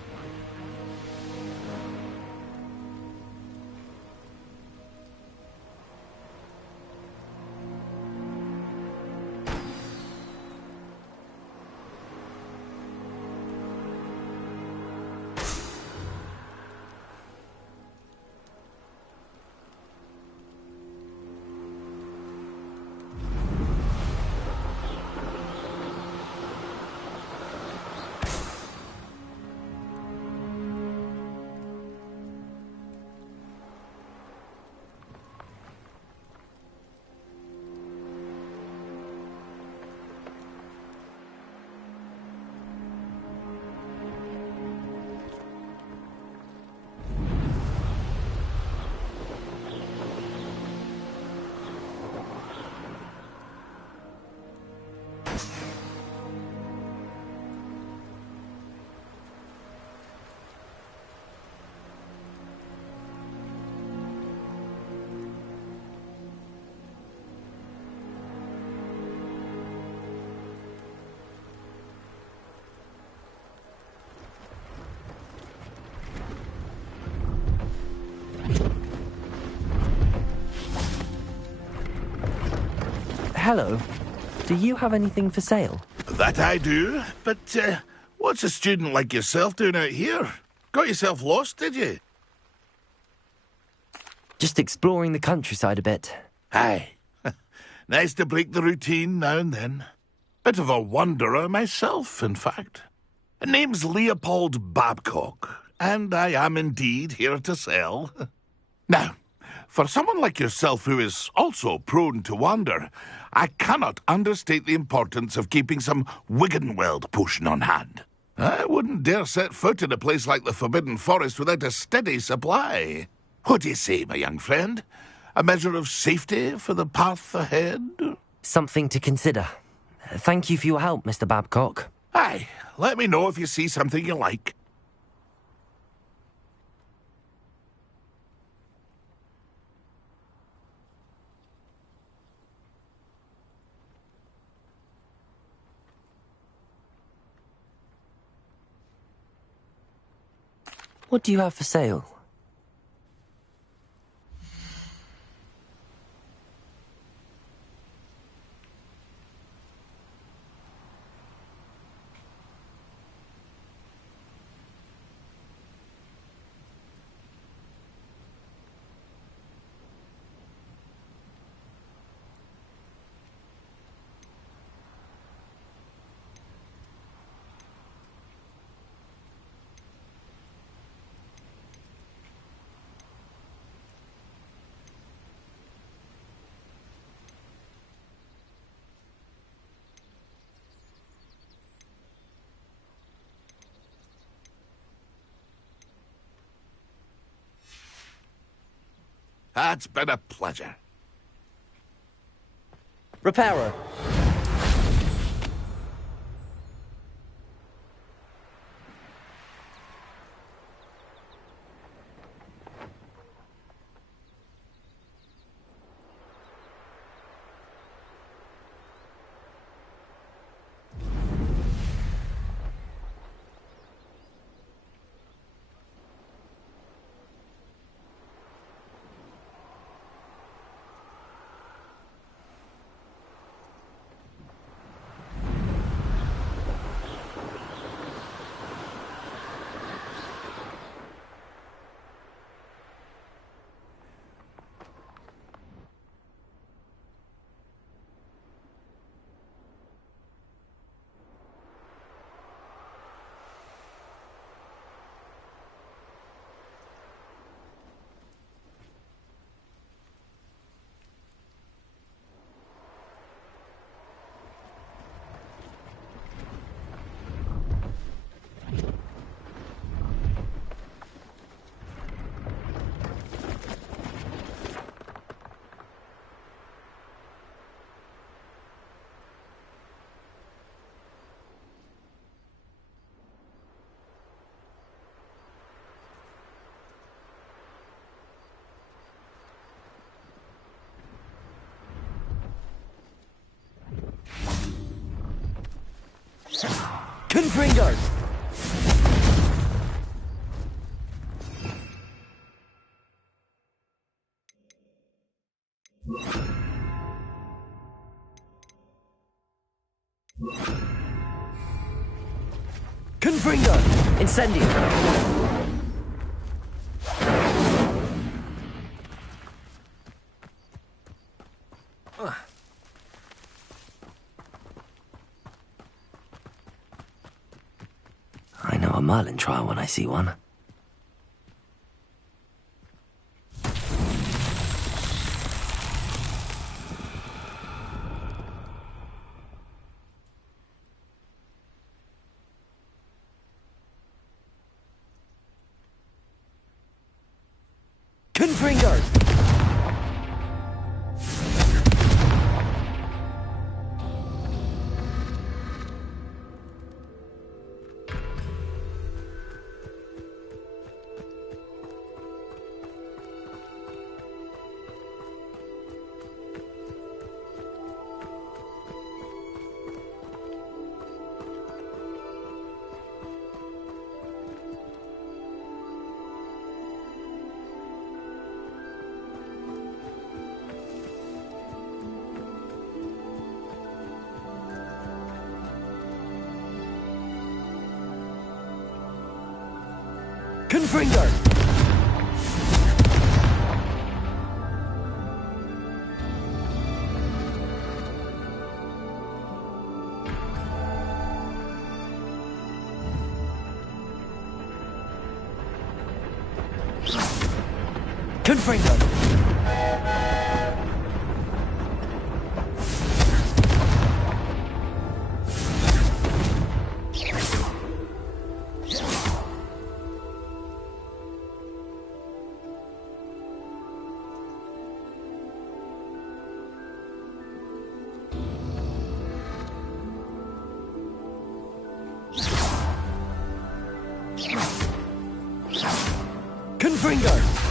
Hello. Do you have anything for sale? That I do, but what's a student like yourself doing out here? Got yourself lost, did you? Just exploring the countryside a bit. Aye. Nice to break the routine now and then. Bit of a wanderer myself, in fact. Name's Leopold Babcock, and I am indeed here to sell. Now, for someone like yourself who is also prone to wander, I cannot understate the importance of keeping some Wiggenweld potion on hand. I wouldn't dare set foot in a place like the Forbidden Forest without a steady supply. What do you say, my young friend? A measure of safety for the path ahead? Something to consider. Thank you for your help, Mr. Babcock. Aye, let me know if you see something you like. What do you have for sale? It's been a pleasure. Repairer. Confringo! Confringo! Incendio! I know a Merlin trial when I see one. Confringo! Confringo! Confringo! Confringo!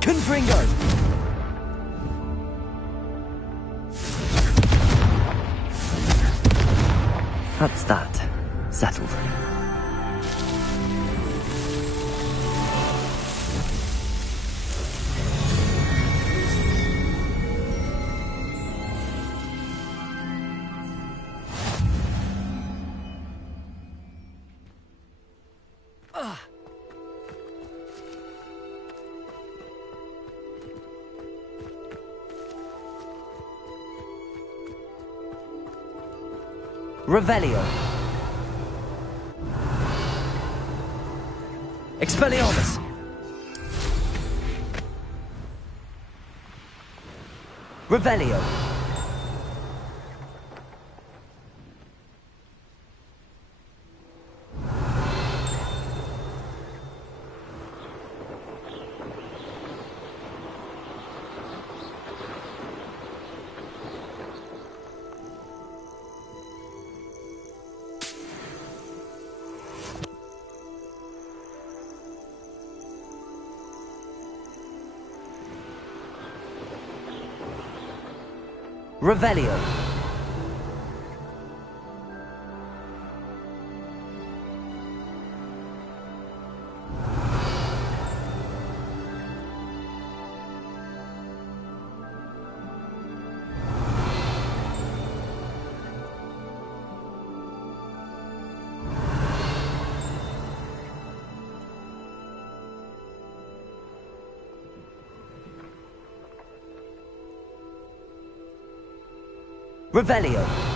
Confringo! That's that. Settled. Revelio. Expelliarmus. Revelio. Revelio. Revelio.